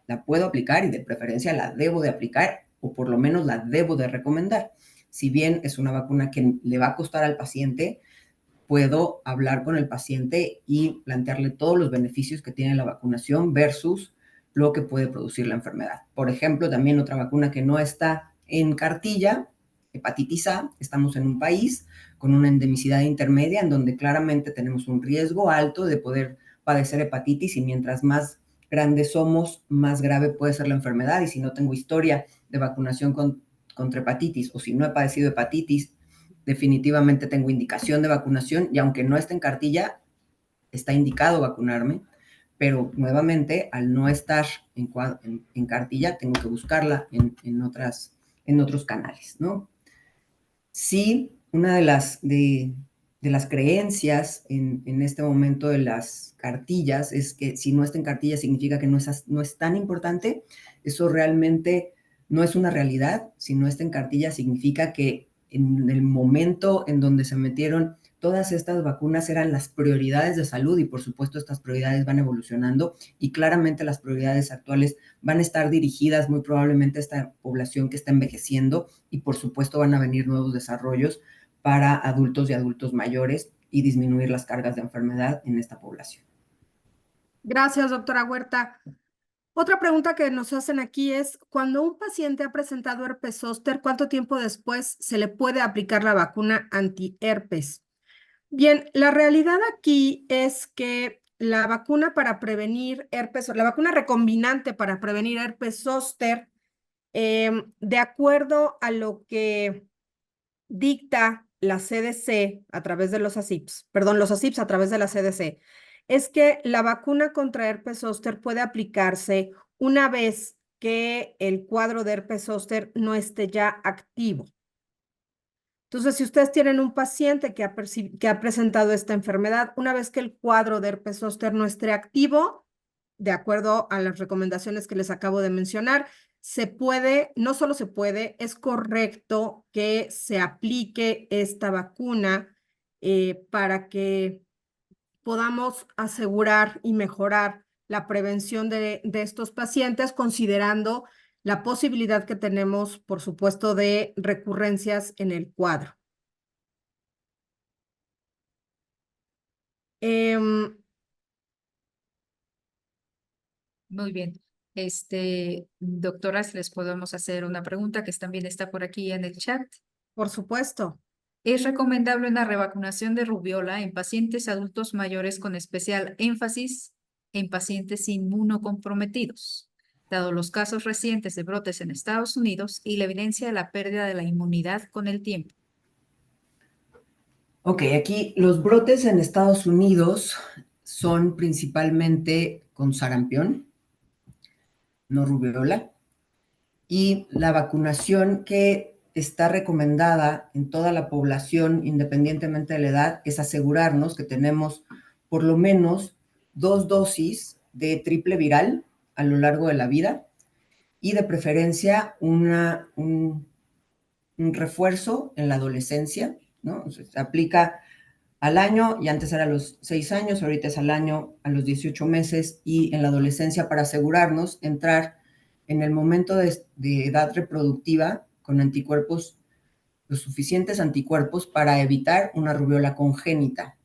la puedo aplicar, y de preferencia la debo de aplicar, o por lo menos la debo de recomendar. Si bien es una vacuna que le va a costar al paciente, puedo hablar con el paciente y plantearle todos los beneficios que tiene la vacunación versus lo que puede producir la enfermedad. Por ejemplo, también otra vacuna que no está en cartilla, hepatitis A. Estamos en un país con una endemicidad intermedia en donde claramente tenemos un riesgo alto de poder padecer hepatitis, y mientras más grandes somos, más grave puede ser la enfermedad. Y si no tengo historia de vacunación contra hepatitis, o si no he padecido hepatitis, definitivamente tengo indicación de vacunación, y aunque no esté en cartilla, está indicado vacunarme, pero nuevamente, al no estar en cartilla, tengo que buscarla en otros canales, ¿no? Sí, una de las creencias en este momento de las cartillas es que si no está en cartilla significa que no es tan importante. Eso realmente no es una realidad. Si no está en cartilla significa que en el momento en donde se metieron todas estas vacunas eran las prioridades de salud, y por supuesto estas prioridades van evolucionando, y claramente las prioridades actuales van a estar dirigidas muy probablemente a esta población que está envejeciendo, y por supuesto van a venir nuevos desarrollos para adultos y adultos mayores y disminuir las cargas de enfermedad en esta población. Gracias, doctora Huerta. Otra pregunta que nos hacen aquí es, cuando un paciente ha presentado herpes zóster, ¿cuánto tiempo después se le puede aplicar la vacuna antiherpes? Bien, la realidad aquí es que la vacuna para prevenir herpes, la vacuna recombinante para prevenir herpes zóster, de acuerdo a lo que dicta la CDC a través de los ACIPs, perdón, los ACIPs a través de la CDC, es que la vacuna contra herpes zóster puede aplicarse una vez que el cuadro de herpes zóster no esté ya activo. Entonces, si ustedes tienen un paciente que ha presentado esta enfermedad, una vez que el cuadro de herpes zóster no esté activo, de acuerdo a las recomendaciones que les acabo de mencionar, se puede, no solo se puede, es correcto que se aplique esta vacuna para que podamos asegurar y mejorar la prevención de estos pacientes, considerando la posibilidad que tenemos, por supuesto, de recurrencias en el cuadro. Muy bien. Doctoras, les podemos hacer una pregunta que también está por aquí en el chat. Por supuesto. Es recomendable una revacunación de rubiola en pacientes adultos mayores con especial énfasis en pacientes inmunocomprometidos, dado los casos recientes de brotes en Estados Unidos y la evidencia de la pérdida de la inmunidad con el tiempo. Ok, aquí los brotes en Estados Unidos son principalmente con sarampión, no rubiola, y la vacunación que está recomendada en toda la población, independientemente de la edad, es asegurarnos que tenemos por lo menos 2 dosis de triple viral a lo largo de la vida y de preferencia un refuerzo en la adolescencia, ¿no? O sea, se aplica al año, y antes era a los 6 años, ahorita es al año, a los 18 meses, y en la adolescencia para asegurarnos entrar en el momento de edad reproductiva con anticuerpos, los suficientes anticuerpos para evitar una rubiola congénita.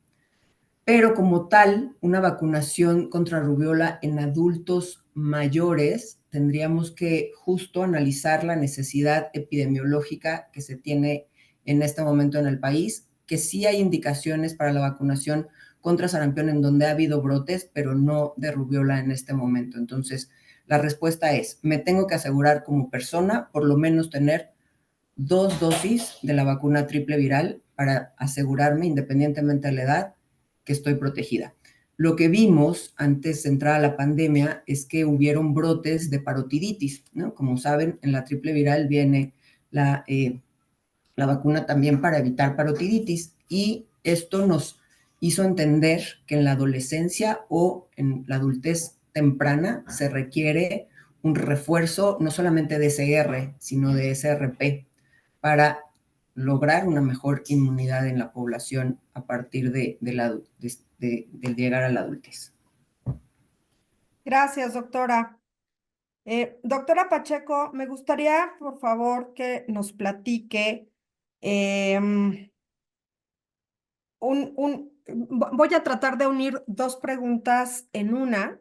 Pero como tal, una vacunación contra rubiola en adultos mayores, tendríamos que justo analizar la necesidad epidemiológica que se tiene en este momento en el país, que sí hay indicaciones para la vacunación contra sarampión en donde ha habido brotes, pero no de rubiola en este momento. Entonces, la respuesta es, me tengo que asegurar como persona por lo menos tener 2 dosis de la vacuna triple viral para asegurarme, independientemente de la edad, que estoy protegida. Lo que vimos antes de entrar a la pandemia es que hubieron brotes de parotiditis, ¿no? Como saben, en la triple viral viene la vacuna también para evitar parotiditis, y esto nos hizo entender que en la adolescencia o en la adultez temprana se requiere un refuerzo no solamente de SR, sino de SRP para lograr una mejor inmunidad en la población a partir del llegar a la adultez. Gracias, doctora. Doctora Pacheco, me gustaría, por favor, que nos platique voy a tratar de unir dos preguntas en una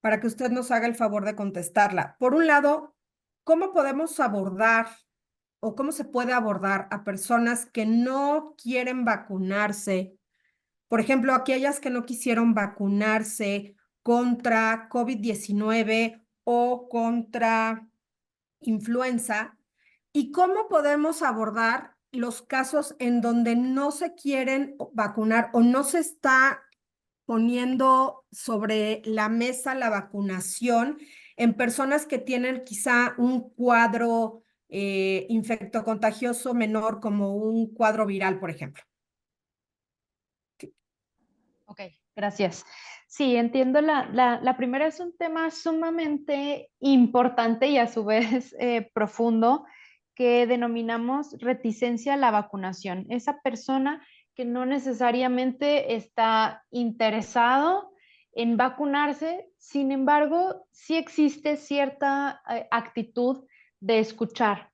para que usted nos haga el favor de contestarla. Por un lado, ¿cómo podemos abordar o cómo se puede abordar a personas que no quieren vacunarse? Por ejemplo, aquellas que no quisieron vacunarse contra COVID-19 o contra influenza. ¿Y cómo podemos abordar los casos en donde no se quieren vacunar o no se está poniendo sobre la mesa la vacunación en personas que tienen quizá un cuadro infectocontagioso menor, como un cuadro viral, por ejemplo? Ok, gracias. Sí, entiendo. La primera es un tema sumamente importante y a su vez profundo, que denominamos reticencia a la vacunación. Esa persona que no necesariamente está interesado en vacunarse, sin embargo, sí existe cierta actitud de escuchar.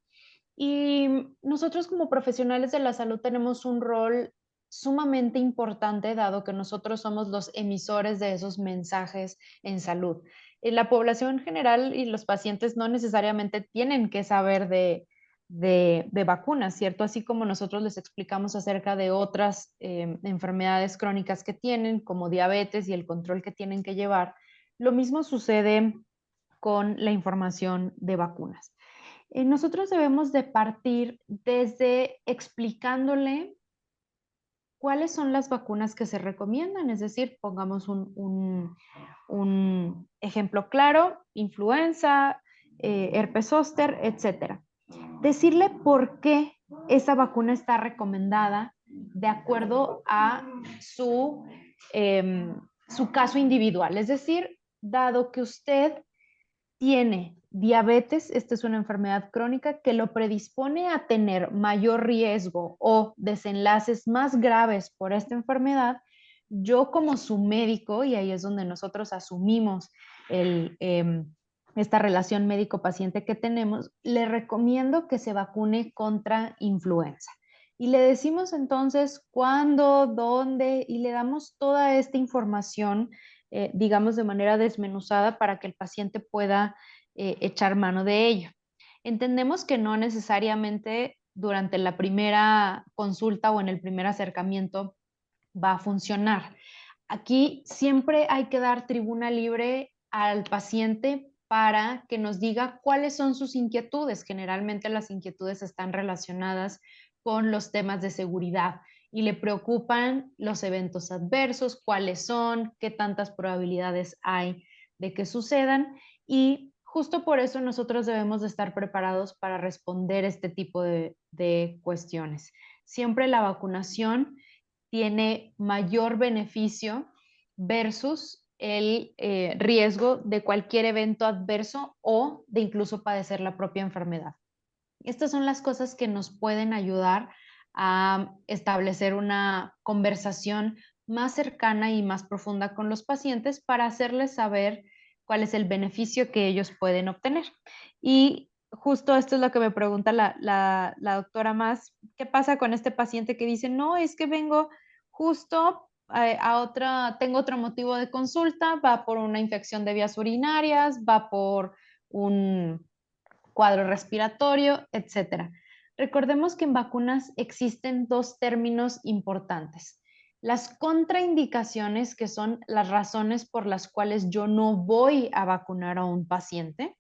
Y nosotros como profesionales de la salud tenemos un rol sumamente importante, dado que nosotros somos los emisores de esos mensajes en salud. La población general y los pacientes no necesariamente tienen que saber de vacunas, ¿cierto? Así como nosotros les explicamos acerca de otras enfermedades crónicas que tienen, como diabetes y el control que tienen que llevar, lo mismo sucede con la información de vacunas. Nosotros debemos de partir desde explicándole cuáles son las vacunas que se recomiendan, es decir, pongamos un ejemplo claro: influenza, herpes zóster, etc. Decirle por qué esa vacuna está recomendada de acuerdo a su caso individual. Es decir, dado que usted tiene diabetes, esta es una enfermedad crónica que lo predispone a tener mayor riesgo o desenlaces más graves por esta enfermedad, yo como su médico, y ahí es donde nosotros asumimos esta relación médico-paciente que tenemos, le recomiendo que se vacune contra influenza. Y le decimos entonces cuándo, dónde, y le damos toda esta información, digamos, de manera desmenuzada para que el paciente pueda echar mano de ello. Entendemos que no necesariamente durante la primera consulta o en el primer acercamiento va a funcionar. Aquí siempre hay que dar tribuna libre al paciente para que nos diga cuáles son sus inquietudes. Generalmente las inquietudes están relacionadas con los temas de seguridad y le preocupan los eventos adversos, cuáles son, qué tantas probabilidades hay de que sucedan, y justo por eso nosotros debemos de estar preparados para responder este tipo de cuestiones. Siempre la vacunación tiene mayor beneficio versus el riesgo de cualquier evento adverso o de incluso padecer la propia enfermedad. Estas son las cosas que nos pueden ayudar a establecer una conversación más cercana y más profunda con los pacientes para hacerles saber cuál es el beneficio que ellos pueden obtener. Y justo esto es lo que me pregunta la doctora Mas, ¿qué pasa con este paciente que dice, no, es que vengo justo tengo otro motivo de consulta, va por una infección de vías urinarias, va por un cuadro respiratorio, etcétera? Recordemos que en vacunas existen dos términos importantes. Las contraindicaciones, que son las razones por las cuales yo no voy a vacunar a un paciente,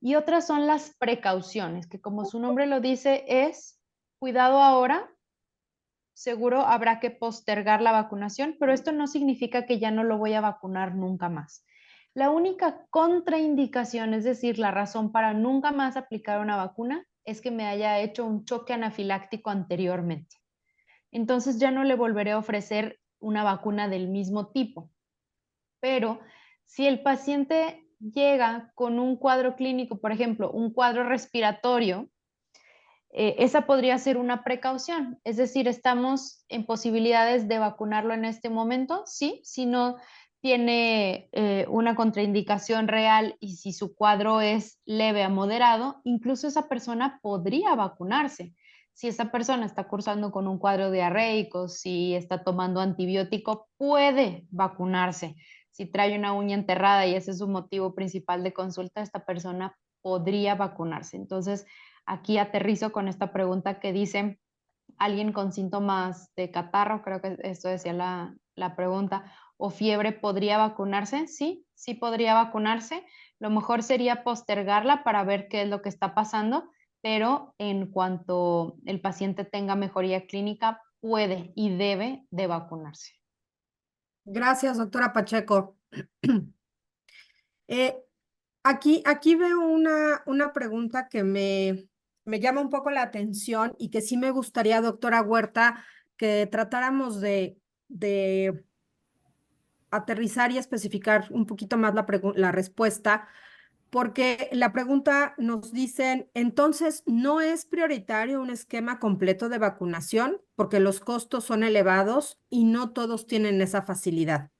y otras son las precauciones, que como su nombre lo dice, es cuidado ahora, seguro habrá que postergar la vacunación, pero esto no significa que ya no lo voy a vacunar nunca más. La única contraindicación, es decir, la razón para nunca más aplicar una vacuna, es que me haya hecho un choque anafiláctico anteriormente. Entonces ya no le volveré a ofrecer una vacuna del mismo tipo. Pero si el paciente llega con un cuadro clínico, por ejemplo, un cuadro respiratorio, esa podría ser una precaución. Es decir, estamos en posibilidades de vacunarlo en este momento, sí, si no tiene una contraindicación real y si su cuadro es leve a moderado, incluso esa persona podría vacunarse. Si esa persona está cursando con un cuadro diarreico, si está tomando antibiótico, puede vacunarse. Si trae una uña enterrada y ese es su motivo principal de consulta, esta persona podría vacunarse. Entonces, aquí aterrizo con esta pregunta que dice, alguien con síntomas de catarro, creo que esto decía la pregunta, o fiebre, ¿podría vacunarse? Sí, sí podría vacunarse. Lo mejor sería postergarla para ver qué es lo que está pasando, pero en cuanto el paciente tenga mejoría clínica, puede y debe de vacunarse. Gracias, doctora Pacheco. Eh, aquí veo una pregunta que me llama un poco la atención y que sí me gustaría, doctora Huerta, que tratáramos de aterrizar y especificar un poquito más la respuesta, porque la pregunta nos dicen, entonces, ¿no es prioritario un esquema completo de vacunación? Porque los costos son elevados y no todos tienen esa facilidad.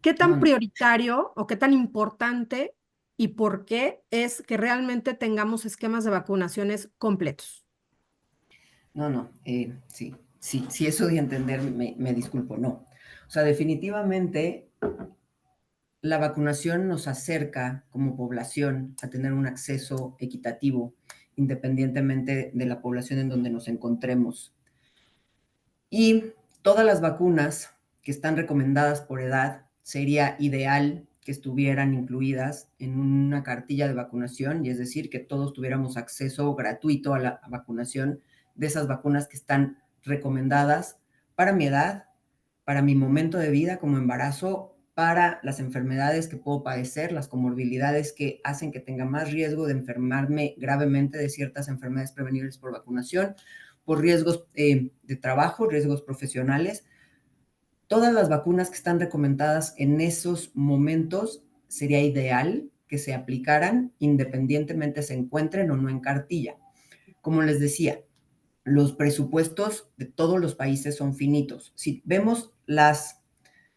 ¿Qué tan prioritario o qué tan importante y por qué es que realmente tengamos esquemas de vacunaciones completos? Sí, eso de entender, me disculpo, no. O sea, definitivamente la vacunación nos acerca como población a tener un acceso equitativo, independientemente de la población en donde nos encontremos. Y todas las vacunas que están recomendadas por edad, sería ideal que estuvieran incluidas en una cartilla de vacunación, y es decir, que todos tuviéramos acceso gratuito a la vacunación de esas vacunas que están recomendadas para mi edad, para mi momento de vida como embarazo, para las enfermedades que puedo padecer, las comorbilidades que hacen que tenga más riesgo de enfermarme gravemente de ciertas enfermedades prevenibles por vacunación, por riesgos de trabajo, riesgos profesionales. Todas las vacunas que están recomendadas en esos momentos sería ideal que se aplicaran independientemente se encuentren o no en cartilla. Como les decía, los presupuestos de todos los países son finitos. Si vemos las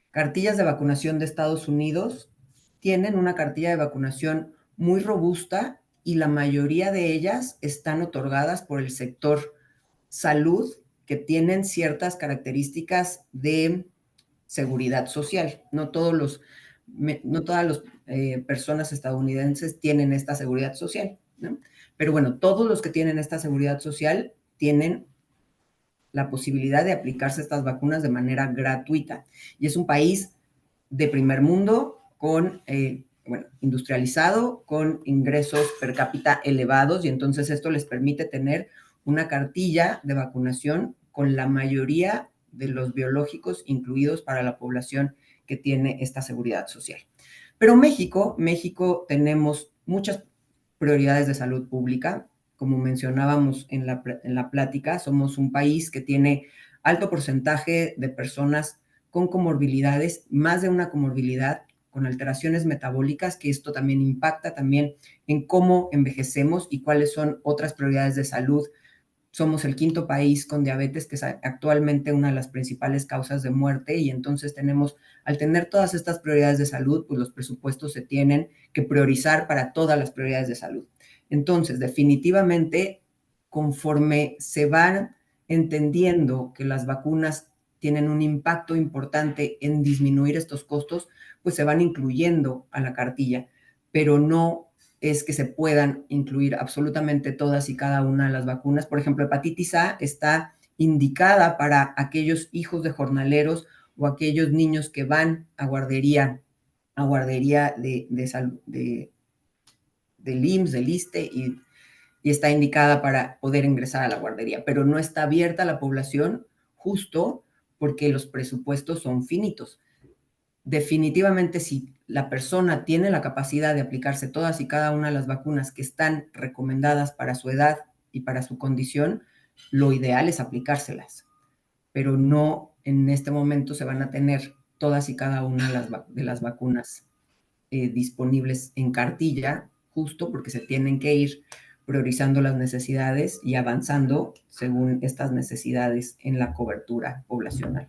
cartillas de vacunación de Estados Unidos, tienen una cartilla de vacunación muy robusta y la mayoría de ellas están otorgadas por el sector salud, que tienen ciertas características de seguridad social. No todas las personas estadounidenses tienen esta seguridad social, ¿no? Pero bueno, todos los que tienen esta seguridad social tienen la posibilidad de aplicarse estas vacunas de manera gratuita. Y es un país de primer mundo con, industrializado, con ingresos per cápita elevados, y entonces esto les permite tener una cartilla de vacunación con la mayoría de los biológicos incluidos para la población que tiene esta seguridad social. Pero México tenemos muchas prioridades de salud pública. Como mencionábamos en la plática, somos un país que tiene alto porcentaje de personas con comorbilidades, más de una comorbilidad, con alteraciones metabólicas, que esto también impacta también en cómo envejecemos y cuáles son otras prioridades de salud. Somos el quinto país con diabetes, que es actualmente una de las principales causas de muerte, y entonces al tener todas estas prioridades de salud, pues los presupuestos se tienen que priorizar para todas las prioridades de salud. Entonces, definitivamente, conforme se van entendiendo que las vacunas tienen un impacto importante en disminuir estos costos, pues se van incluyendo a la cartilla, pero no es que se puedan incluir absolutamente todas y cada una de las vacunas. Por ejemplo, hepatitis A está indicada para aquellos hijos de jornaleros o aquellos niños que van a guardería del IMSS, del ISSSTE, y está indicada para poder ingresar a la guardería, pero no está abierta a la población justo porque los presupuestos son finitos. Definitivamente, si la persona tiene la capacidad de aplicarse todas y cada una de las vacunas que están recomendadas para su edad y para su condición, lo ideal es aplicárselas, pero no en este momento se van a tener todas y cada una de las vacunas disponibles en cartilla, justo porque se tienen que ir priorizando las necesidades y avanzando según estas necesidades en la cobertura poblacional.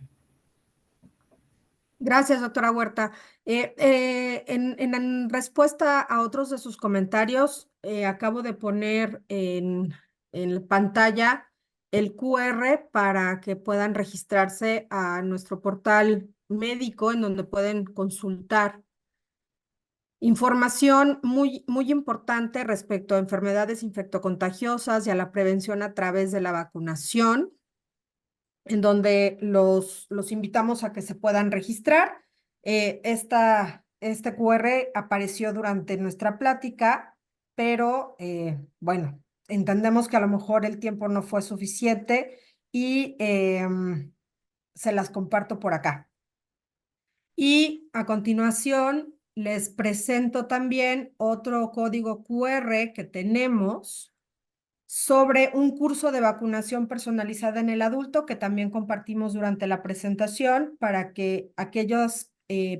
Gracias, doctora Huerta. En respuesta a otros de sus comentarios, acabo de poner en pantalla el QR para que puedan registrarse a nuestro portal médico, en donde pueden consultar información muy, muy importante respecto a enfermedades infectocontagiosas y a la prevención a través de la vacunación, en donde los invitamos a que se puedan registrar. Este QR apareció durante nuestra plática, pero bueno, entendemos que a lo mejor el tiempo no fue suficiente y se las comparto por acá. Y a continuación les presento también otro código QR que tenemos sobre un curso de vacunación personalizada en el adulto que también compartimos durante la presentación para que aquellos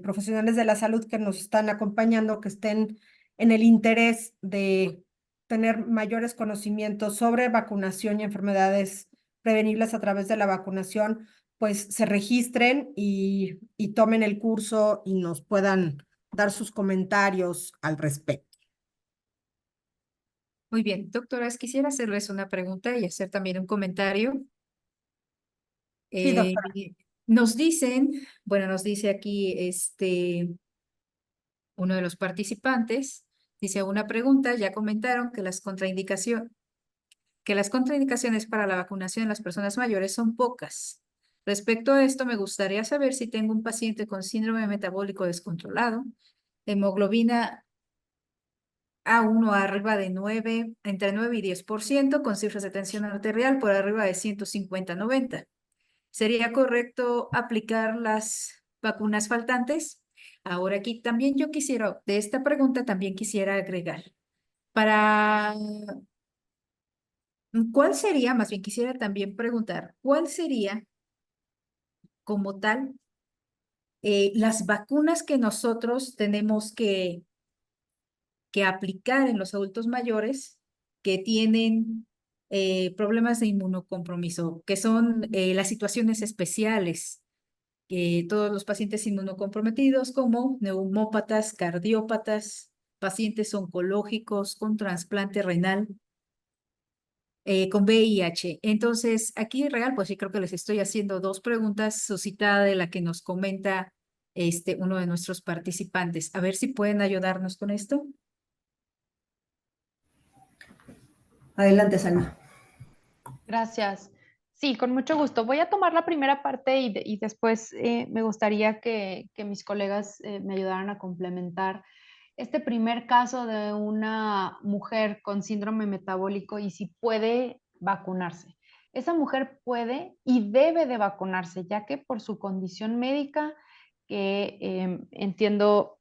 profesionales de la salud que nos están acompañando, que estén en el interés de tener mayores conocimientos sobre vacunación y enfermedades prevenibles a través de la vacunación, pues se registren y tomen el curso y nos puedan dar sus comentarios al respecto. Muy bien, doctoras, quisiera hacerles una pregunta y hacer también un comentario. Sí, doctora. Nos dicen, bueno, nos dice aquí uno de los participantes, dice una pregunta, ya comentaron que las contraindicaciones para la vacunación en las personas mayores son pocas. Respecto a esto, me gustaría saber si tengo un paciente con síndrome metabólico descontrolado, hemoglobina A1 arriba de 9, entre 9 y 10%, con cifras de tensión arterial por arriba de 150-90. ¿Sería correcto aplicar las vacunas faltantes? Ahora aquí también yo quisiera, de esta pregunta también quisiera agregar, ¿cuál sería, más bien quisiera también preguntar, cuál sería como tal las vacunas que nosotros tenemos que aplicar en los adultos mayores que tienen problemas de inmunocompromiso, que son las situaciones especiales, que todos los pacientes inmunocomprometidos como neumópatas, cardiópatas, pacientes oncológicos con trasplante renal, con VIH. Entonces, aquí real, pues sí creo que les estoy haciendo dos preguntas suscitada de la que nos comenta uno de nuestros participantes. A ver si pueden ayudarnos con esto. Adelante, Salma. Gracias. Sí, con mucho gusto. Voy a tomar la primera parte y después me gustaría que mis colegas me ayudaran a complementar este primer caso de una mujer con síndrome metabólico y si puede vacunarse. Esa mujer puede y debe de vacunarse, ya que por su condición médica, que entiendo,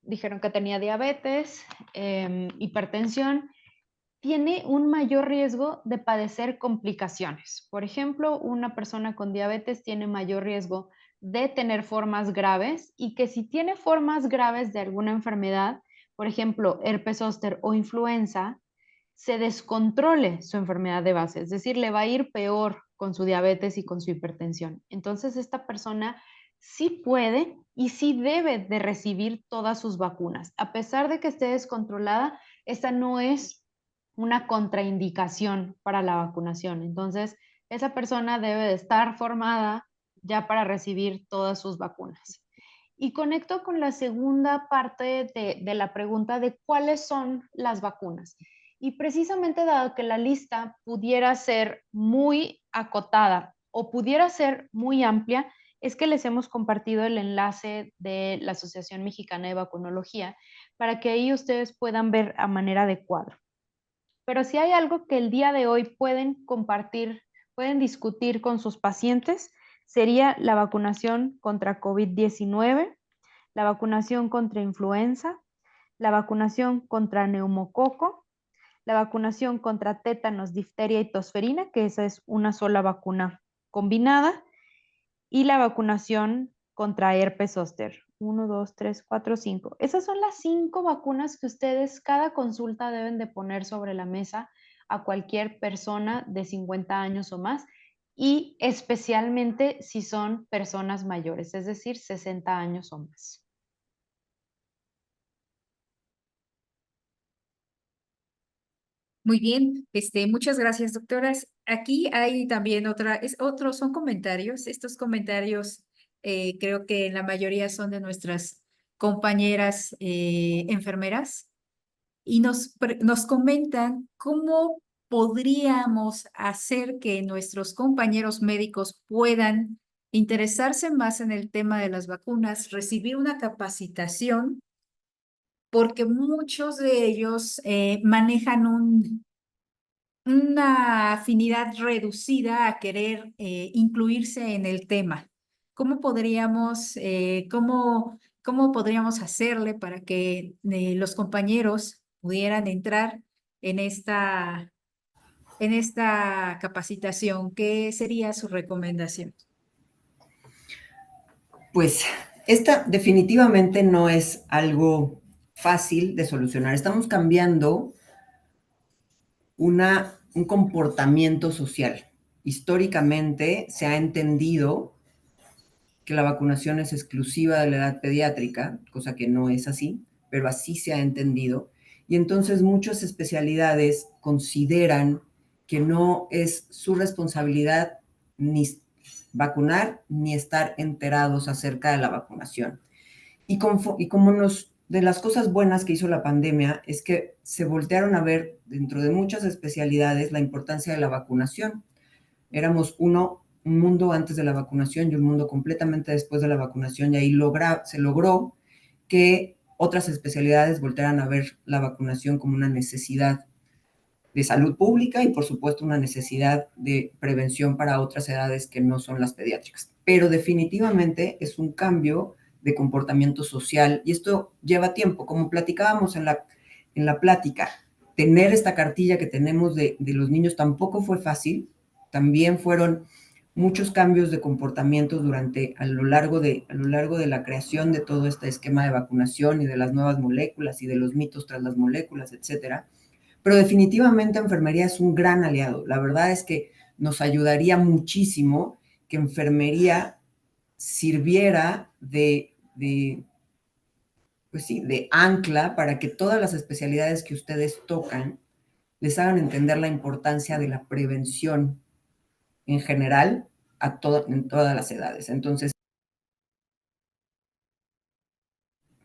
dijeron que tenía diabetes, hipertensión, tiene un mayor riesgo de padecer complicaciones. Por ejemplo, una persona con diabetes tiene mayor riesgo de tener formas graves y que si tiene formas graves de alguna enfermedad, por ejemplo, herpes zóster o influenza, se descontrole su enfermedad de base, es decir, le va a ir peor con su diabetes y con su hipertensión. Entonces, esta persona sí puede y sí debe de recibir todas sus vacunas. A pesar de que esté descontrolada, esta no es una contraindicación para la vacunación. Entonces, esa persona debe de estar formada ya para recibir todas sus vacunas. Y conecto con la segunda parte de la pregunta de cuáles son las vacunas. Y precisamente dado que la lista pudiera ser muy acotada o pudiera ser muy amplia, es que les hemos compartido el enlace de la Asociación Mexicana de Vacunología para que ahí ustedes puedan ver a manera de cuadro. Pero si hay algo que el día de hoy pueden compartir, pueden discutir con sus pacientes, sería la vacunación contra COVID-19, la vacunación contra influenza, la vacunación contra neumococo, la vacunación contra tétanos, difteria y tosferina, que esa es una sola vacuna combinada, y la vacunación contra herpes zóster. 1, 2, 3, 4, 5. Esas son las 5 vacunas que ustedes cada consulta deben de poner sobre la mesa a cualquier persona de 50 años o más y especialmente si son personas mayores, es decir, 60 años o más. Muy bien, muchas gracias, doctoras. Aquí hay también son comentarios. Estos comentarios creo que la mayoría son de nuestras compañeras enfermeras y nos comentan cómo podríamos hacer que nuestros compañeros médicos puedan interesarse más en el tema de las vacunas, recibir una capacitación, porque muchos de ellos manejan una afinidad reducida a querer incluirse en el tema. ¿Cómo cómo podríamos hacerle para que los compañeros pudieran entrar en esta capacitación? ¿Qué sería su recomendación? Pues esta definitivamente no es algo fácil de solucionar. Estamos cambiando un comportamiento social. Históricamente se ha entendido que la vacunación es exclusiva de la edad pediátrica, cosa que no es así, pero así se ha entendido. Y entonces muchas especialidades consideran que no es su responsabilidad ni vacunar ni estar enterados acerca de la vacunación. Y como de las cosas buenas que hizo la pandemia es que se voltearon a ver dentro de muchas especialidades la importancia de la vacunación. Éramos un mundo antes de la vacunación y un mundo completamente después de la vacunación, y ahí se logró que otras especialidades voltearan a ver la vacunación como una necesidad de salud pública y, por supuesto, una necesidad de prevención para otras edades que no son las pediátricas. Pero definitivamente es un cambio de comportamiento social y esto lleva tiempo. Como platicábamos en la plática, tener esta cartilla que tenemos de los niños tampoco fue fácil. También fueron muchos cambios de comportamientos a lo largo de la creación de todo este esquema de vacunación y de las nuevas moléculas y de los mitos tras las moléculas, etcétera. Pero definitivamente enfermería es un gran aliado. La verdad es que nos ayudaría muchísimo que enfermería sirviera pues sí, de ancla para que todas las especialidades que ustedes tocan les hagan entender la importancia de la prevención en general en todas las edades. Entonces,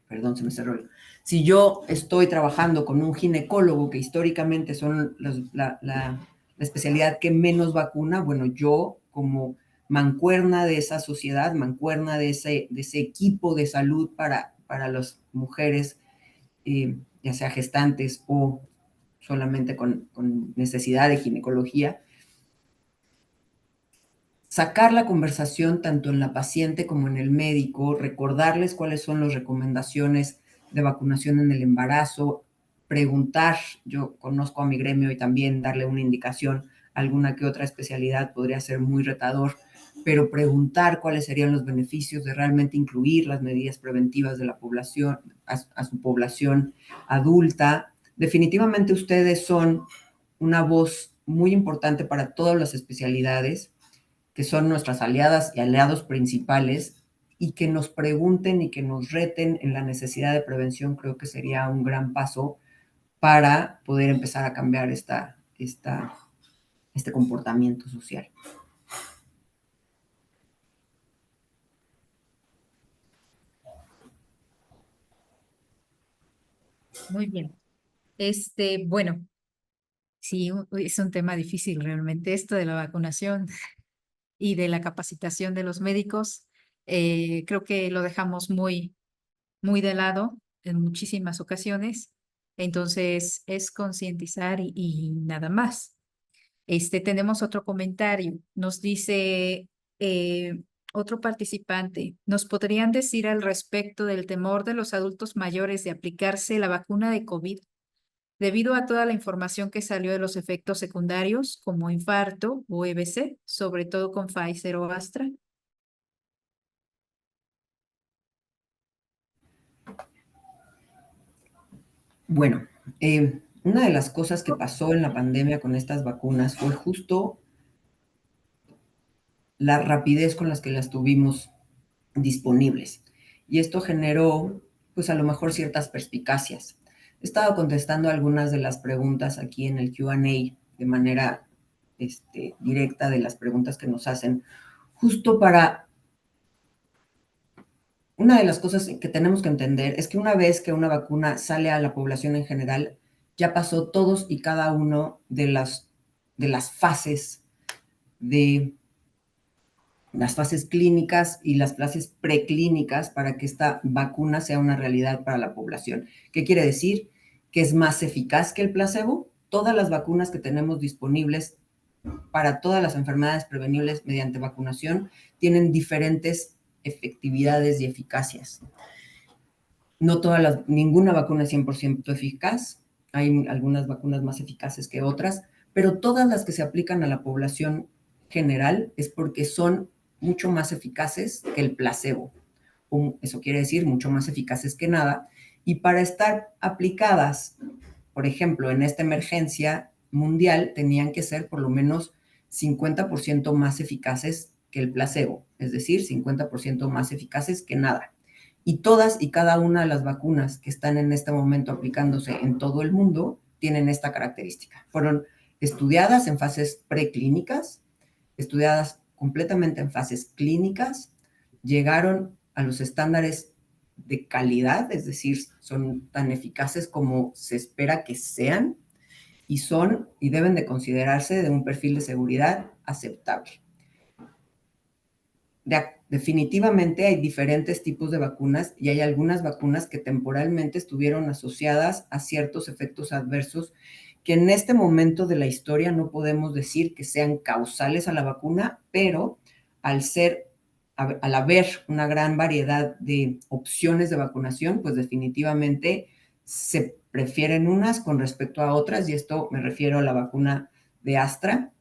perdón, se me cerró. Si yo estoy trabajando con un ginecólogo, que históricamente son la especialidad que menos vacuna, bueno, yo como mancuerna de esa sociedad, mancuerna de ese equipo de salud para las mujeres, ya sea gestantes o solamente con necesidad de ginecología, sacar la conversación tanto en la paciente como en el médico, recordarles cuáles son las recomendaciones de vacunación en el embarazo, preguntar, yo conozco a mi gremio y también darle una indicación, alguna que otra especialidad podría ser muy retador, pero preguntar cuáles serían los beneficios de realmente incluir las medidas preventivas de la población, a su población adulta. Definitivamente ustedes son una voz muy importante para todas las especialidades, que son nuestras aliadas y aliados principales, y que nos pregunten y que nos reten en la necesidad de prevención, creo que sería un gran paso para poder empezar a cambiar este comportamiento social. Muy bien. Bueno, sí, es un tema difícil realmente esto de la vacunación y de la capacitación de los médicos. Creo que lo dejamos muy de lado en muchísimas ocasiones. Entonces, es concientizar y nada más. Tenemos otro comentario. Nos dice otro participante, ¿nos podrían decir al respecto del temor de los adultos mayores de aplicarse la vacuna de COVID debido a toda la información que salió de los efectos secundarios como infarto o EBC, sobre todo con Pfizer o Astra? Bueno, una de las cosas que pasó en la pandemia con estas vacunas fue justo la rapidez con las que las tuvimos disponibles. Y esto generó, pues a lo mejor ciertas perspicacias. He estado contestando algunas de las preguntas aquí en el Q&A de manera directa de las preguntas que nos hacen, justo para... Una de las cosas que tenemos que entender es que una vez que una vacuna sale a la población en general, ya pasó todos y cada uno de las fases clínicas y las fases preclínicas para que esta vacuna sea una realidad para la población. ¿Qué quiere decir? Que es más eficaz que el placebo. Todas las vacunas que tenemos disponibles para todas las enfermedades prevenibles mediante vacunación tienen diferentes efectividades y eficacias. No ninguna vacuna es 100% eficaz. Hay algunas vacunas más eficaces que otras, pero todas las que se aplican a la población general es porque son mucho más eficaces que el placebo. Eso quiere decir mucho más eficaces que nada. Y para estar aplicadas, por ejemplo, en esta emergencia mundial, tenían que ser por lo menos 50% más eficaces que el placebo, es decir, 50% más eficaces que nada. Y todas y cada una de las vacunas que están en este momento aplicándose en todo el mundo tienen esta característica. Fueron estudiadas en fases preclínicas, estudiadas completamente en fases clínicas, llegaron a los estándares de calidad, es decir, son tan eficaces como se espera que sean, y deben de considerarse de un perfil de seguridad aceptable. Definitivamente hay diferentes tipos de vacunas y hay algunas vacunas que temporalmente estuvieron asociadas a ciertos efectos adversos que en este momento de la historia no podemos decir que sean causales a la vacuna, pero al haber una gran variedad de opciones de vacunación, pues definitivamente se prefieren unas con respecto a otras, y esto me refiero a la vacuna de Astra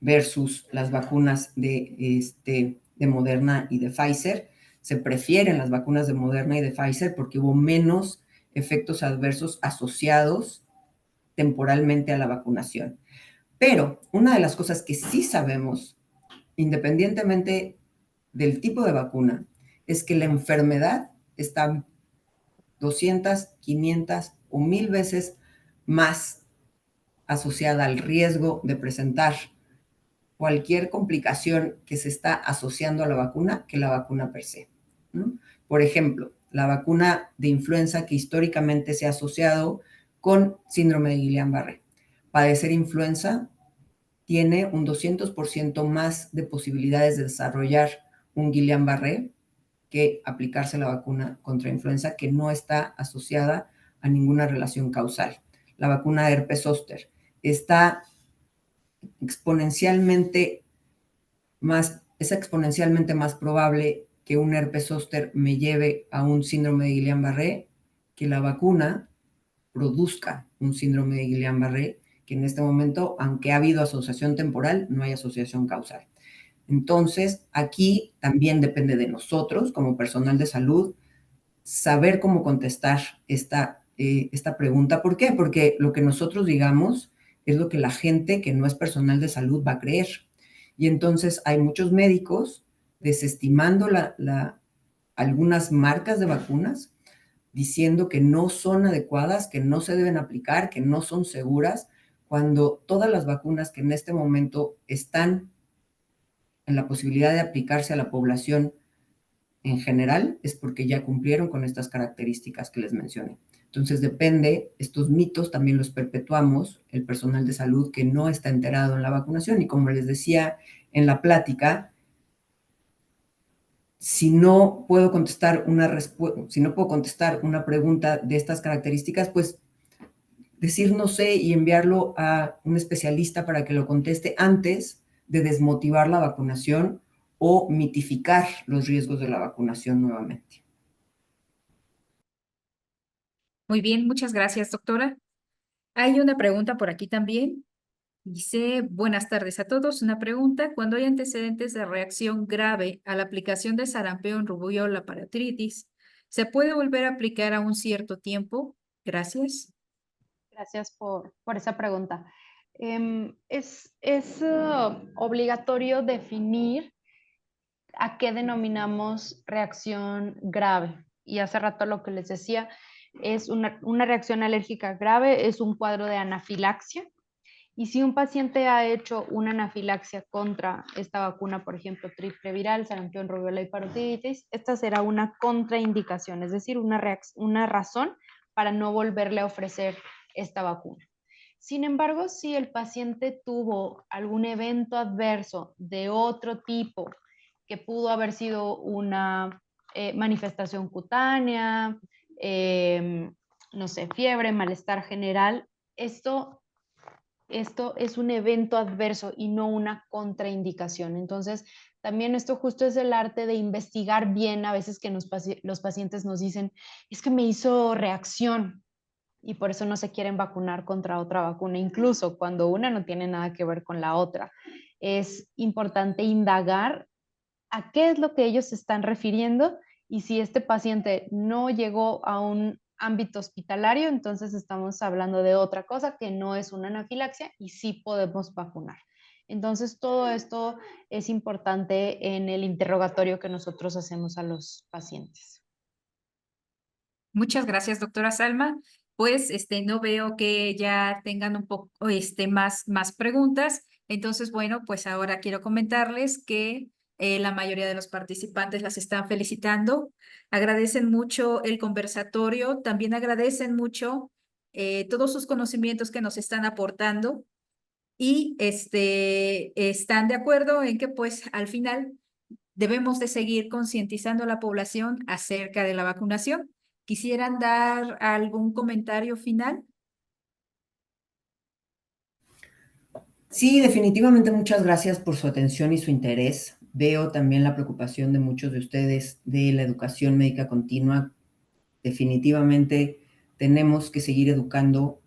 versus las vacunas de Moderna y de Pfizer. Se prefieren las vacunas de Moderna y de Pfizer porque hubo menos efectos adversos asociados temporalmente a la vacunación. Pero una de las cosas que sí sabemos, independientemente del tipo de vacuna, es que la enfermedad está 200, 500 o 1000 veces más asociada al riesgo de presentar cualquier complicación que se está asociando a la vacuna que la vacuna per se, ¿no? Por ejemplo, la vacuna de influenza que históricamente se ha asociado con síndrome de Guillain-Barré. padecer influenza tiene un 200% más de posibilidades de desarrollar un Guillain-Barré que aplicarse la vacuna contra influenza, que no está asociada a ninguna relación causal. La vacuna de herpes zóster está exponencialmente es exponencialmente más probable que un herpes zóster me lleve a un síndrome de Guillain-Barré que la vacuna produzca un síndrome de Guillain-Barré, que en este momento, aunque ha habido asociación temporal, no hay asociación causal. Entonces, aquí también depende de nosotros, como personal de salud, saber cómo contestar esta pregunta. ¿Por qué? Porque lo que nosotros digamos es lo que la gente que no es personal de salud va a creer. Y entonces hay muchos médicos desestimando algunas marcas de vacunas, diciendo que no son adecuadas, que no se deben aplicar, que no son seguras, cuando todas las vacunas que en este momento están en la posibilidad de aplicarse a la población en general es porque ya cumplieron con estas características que les mencioné. Entonces depende, estos mitos también los perpetuamos el personal de salud que no está enterado en la vacunación, y como les decía en la plática, si no puedo contestar una pregunta de estas características, pues decir no sé y enviarlo a un especialista para que lo conteste antes de desmotivar la vacunación o mitificar los riesgos de la vacunación nuevamente. Muy bien, muchas gracias, doctora. Hay una pregunta por aquí también. Dice, buenas tardes a todos. Una pregunta, cuando hay antecedentes de reacción grave a la aplicación de sarampión, rubiola, paratitis, ¿se puede volver a aplicar a un cierto tiempo? Gracias. Gracias por esa pregunta. Es obligatorio definir a qué denominamos reacción grave. Y hace rato lo que les decía, es una reacción alérgica grave, es un cuadro de anafilaxia. Y si un paciente ha hecho una anafilaxia contra esta vacuna, por ejemplo, triple viral, sarampión, rubiola y parotiditis, esta será una contraindicación, es decir, una razón para no volverle a ofrecer esta vacuna. Sin embargo, si el paciente tuvo algún evento adverso de otro tipo, que pudo haber sido una manifestación cutánea, no sé, fiebre, malestar general, esto es un evento adverso y no una contraindicación. Entonces, también esto justo es el arte de investigar bien. A veces que los pacientes nos dicen, es que me hizo reacción y por eso no se quieren vacunar contra otra vacuna, incluso cuando una no tiene nada que ver con la otra. Es importante indagar a qué es lo que ellos se están refiriendo, y si este paciente no llegó a un ámbito hospitalario, entonces estamos hablando de otra cosa que no es una anafilaxia y sí podemos vacunar. Entonces, todo esto es importante en el interrogatorio que nosotros hacemos a los pacientes. Muchas gracias, doctora Salma. Pues no veo que ya tengan un poco más preguntas. Entonces, bueno, pues ahora quiero comentarles que la mayoría de los participantes las están felicitando. Agradecen mucho el conversatorio, también agradecen mucho todos sus conocimientos que nos están aportando, y están de acuerdo en que pues al final debemos de seguir concientizando a la población acerca de la vacunación. ¿Quisieran dar algún comentario final? Sí, definitivamente muchas gracias por su atención y su interés. Veo también la preocupación de muchos de ustedes de la educación médica continua. Definitivamente tenemos que seguir educando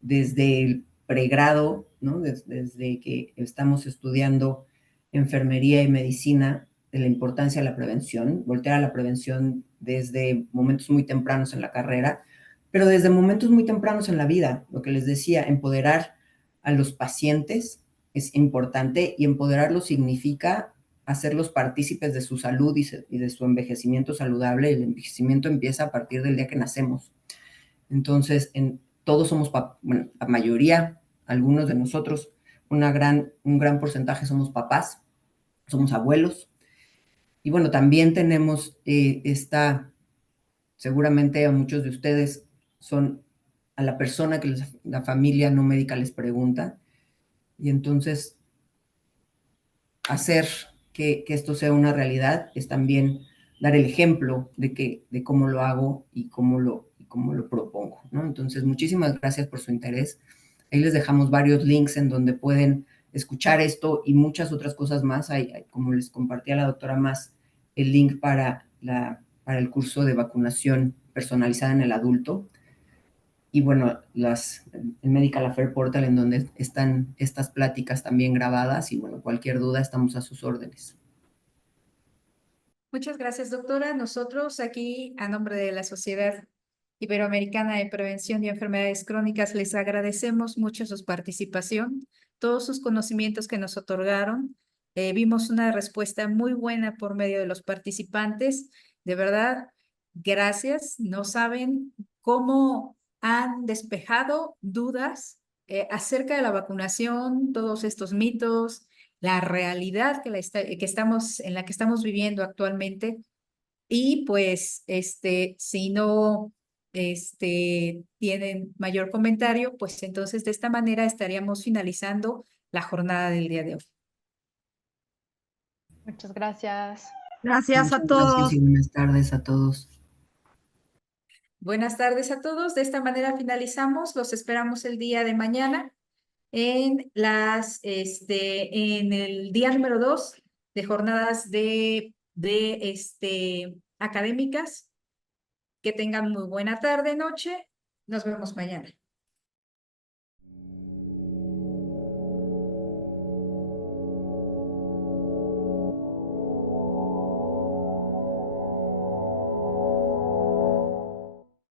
desde el pregrado, ¿no? Desde que estamos estudiando enfermería y medicina, de la importancia de la prevención, voltear a la prevención desde momentos muy tempranos en la carrera, pero desde momentos muy tempranos en la vida. Lo que les decía, empoderar a los pacientes es importante, y empoderarlos significa hacerlos partícipes de su salud y de su envejecimiento saludable. El envejecimiento empieza a partir del día que nacemos. Entonces, todos somos, bueno, la mayoría, algunos de nosotros, un gran porcentaje somos papás, somos abuelos. Y bueno, también tenemos seguramente a muchos de ustedes son a la persona que la familia no médica les pregunta. Y entonces hacer que esto sea una realidad es también dar el ejemplo de cómo lo hago y cómo lo propongo, ¿no? Entonces, muchísimas gracias por su interés. Ahí les dejamos varios links en donde pueden escuchar esto y muchas otras cosas más. Como les compartía la doctora Mas, el link para el curso de vacunación personalizada en el adulto. Y bueno, el Medical Affair Portal, en donde están estas pláticas también grabadas. Y bueno, cualquier duda, estamos a sus órdenes. Muchas gracias, doctora. Nosotros aquí, a nombre de la Sociedad Iberoamericana de Prevención de Enfermedades Crónicas, les agradecemos mucho su participación, todos sus conocimientos que nos otorgaron. Vimos una respuesta muy buena por medio de los participantes. De verdad, gracias. No saben cómo han despejado dudas acerca de la vacunación, todos estos mitos, la realidad en la que estamos viviendo actualmente. Y pues, si no tienen mayor comentario, pues entonces de esta manera estaríamos finalizando la jornada del día de hoy. Muchas gracias. Gracias a Muchas gracias todos. y buenas tardes a todos. Buenas tardes a todos. De esta manera finalizamos. Los esperamos el día de mañana en el día número 2 de jornadas académicas. Que tengan muy buena tarde, noche. Nos vemos mañana.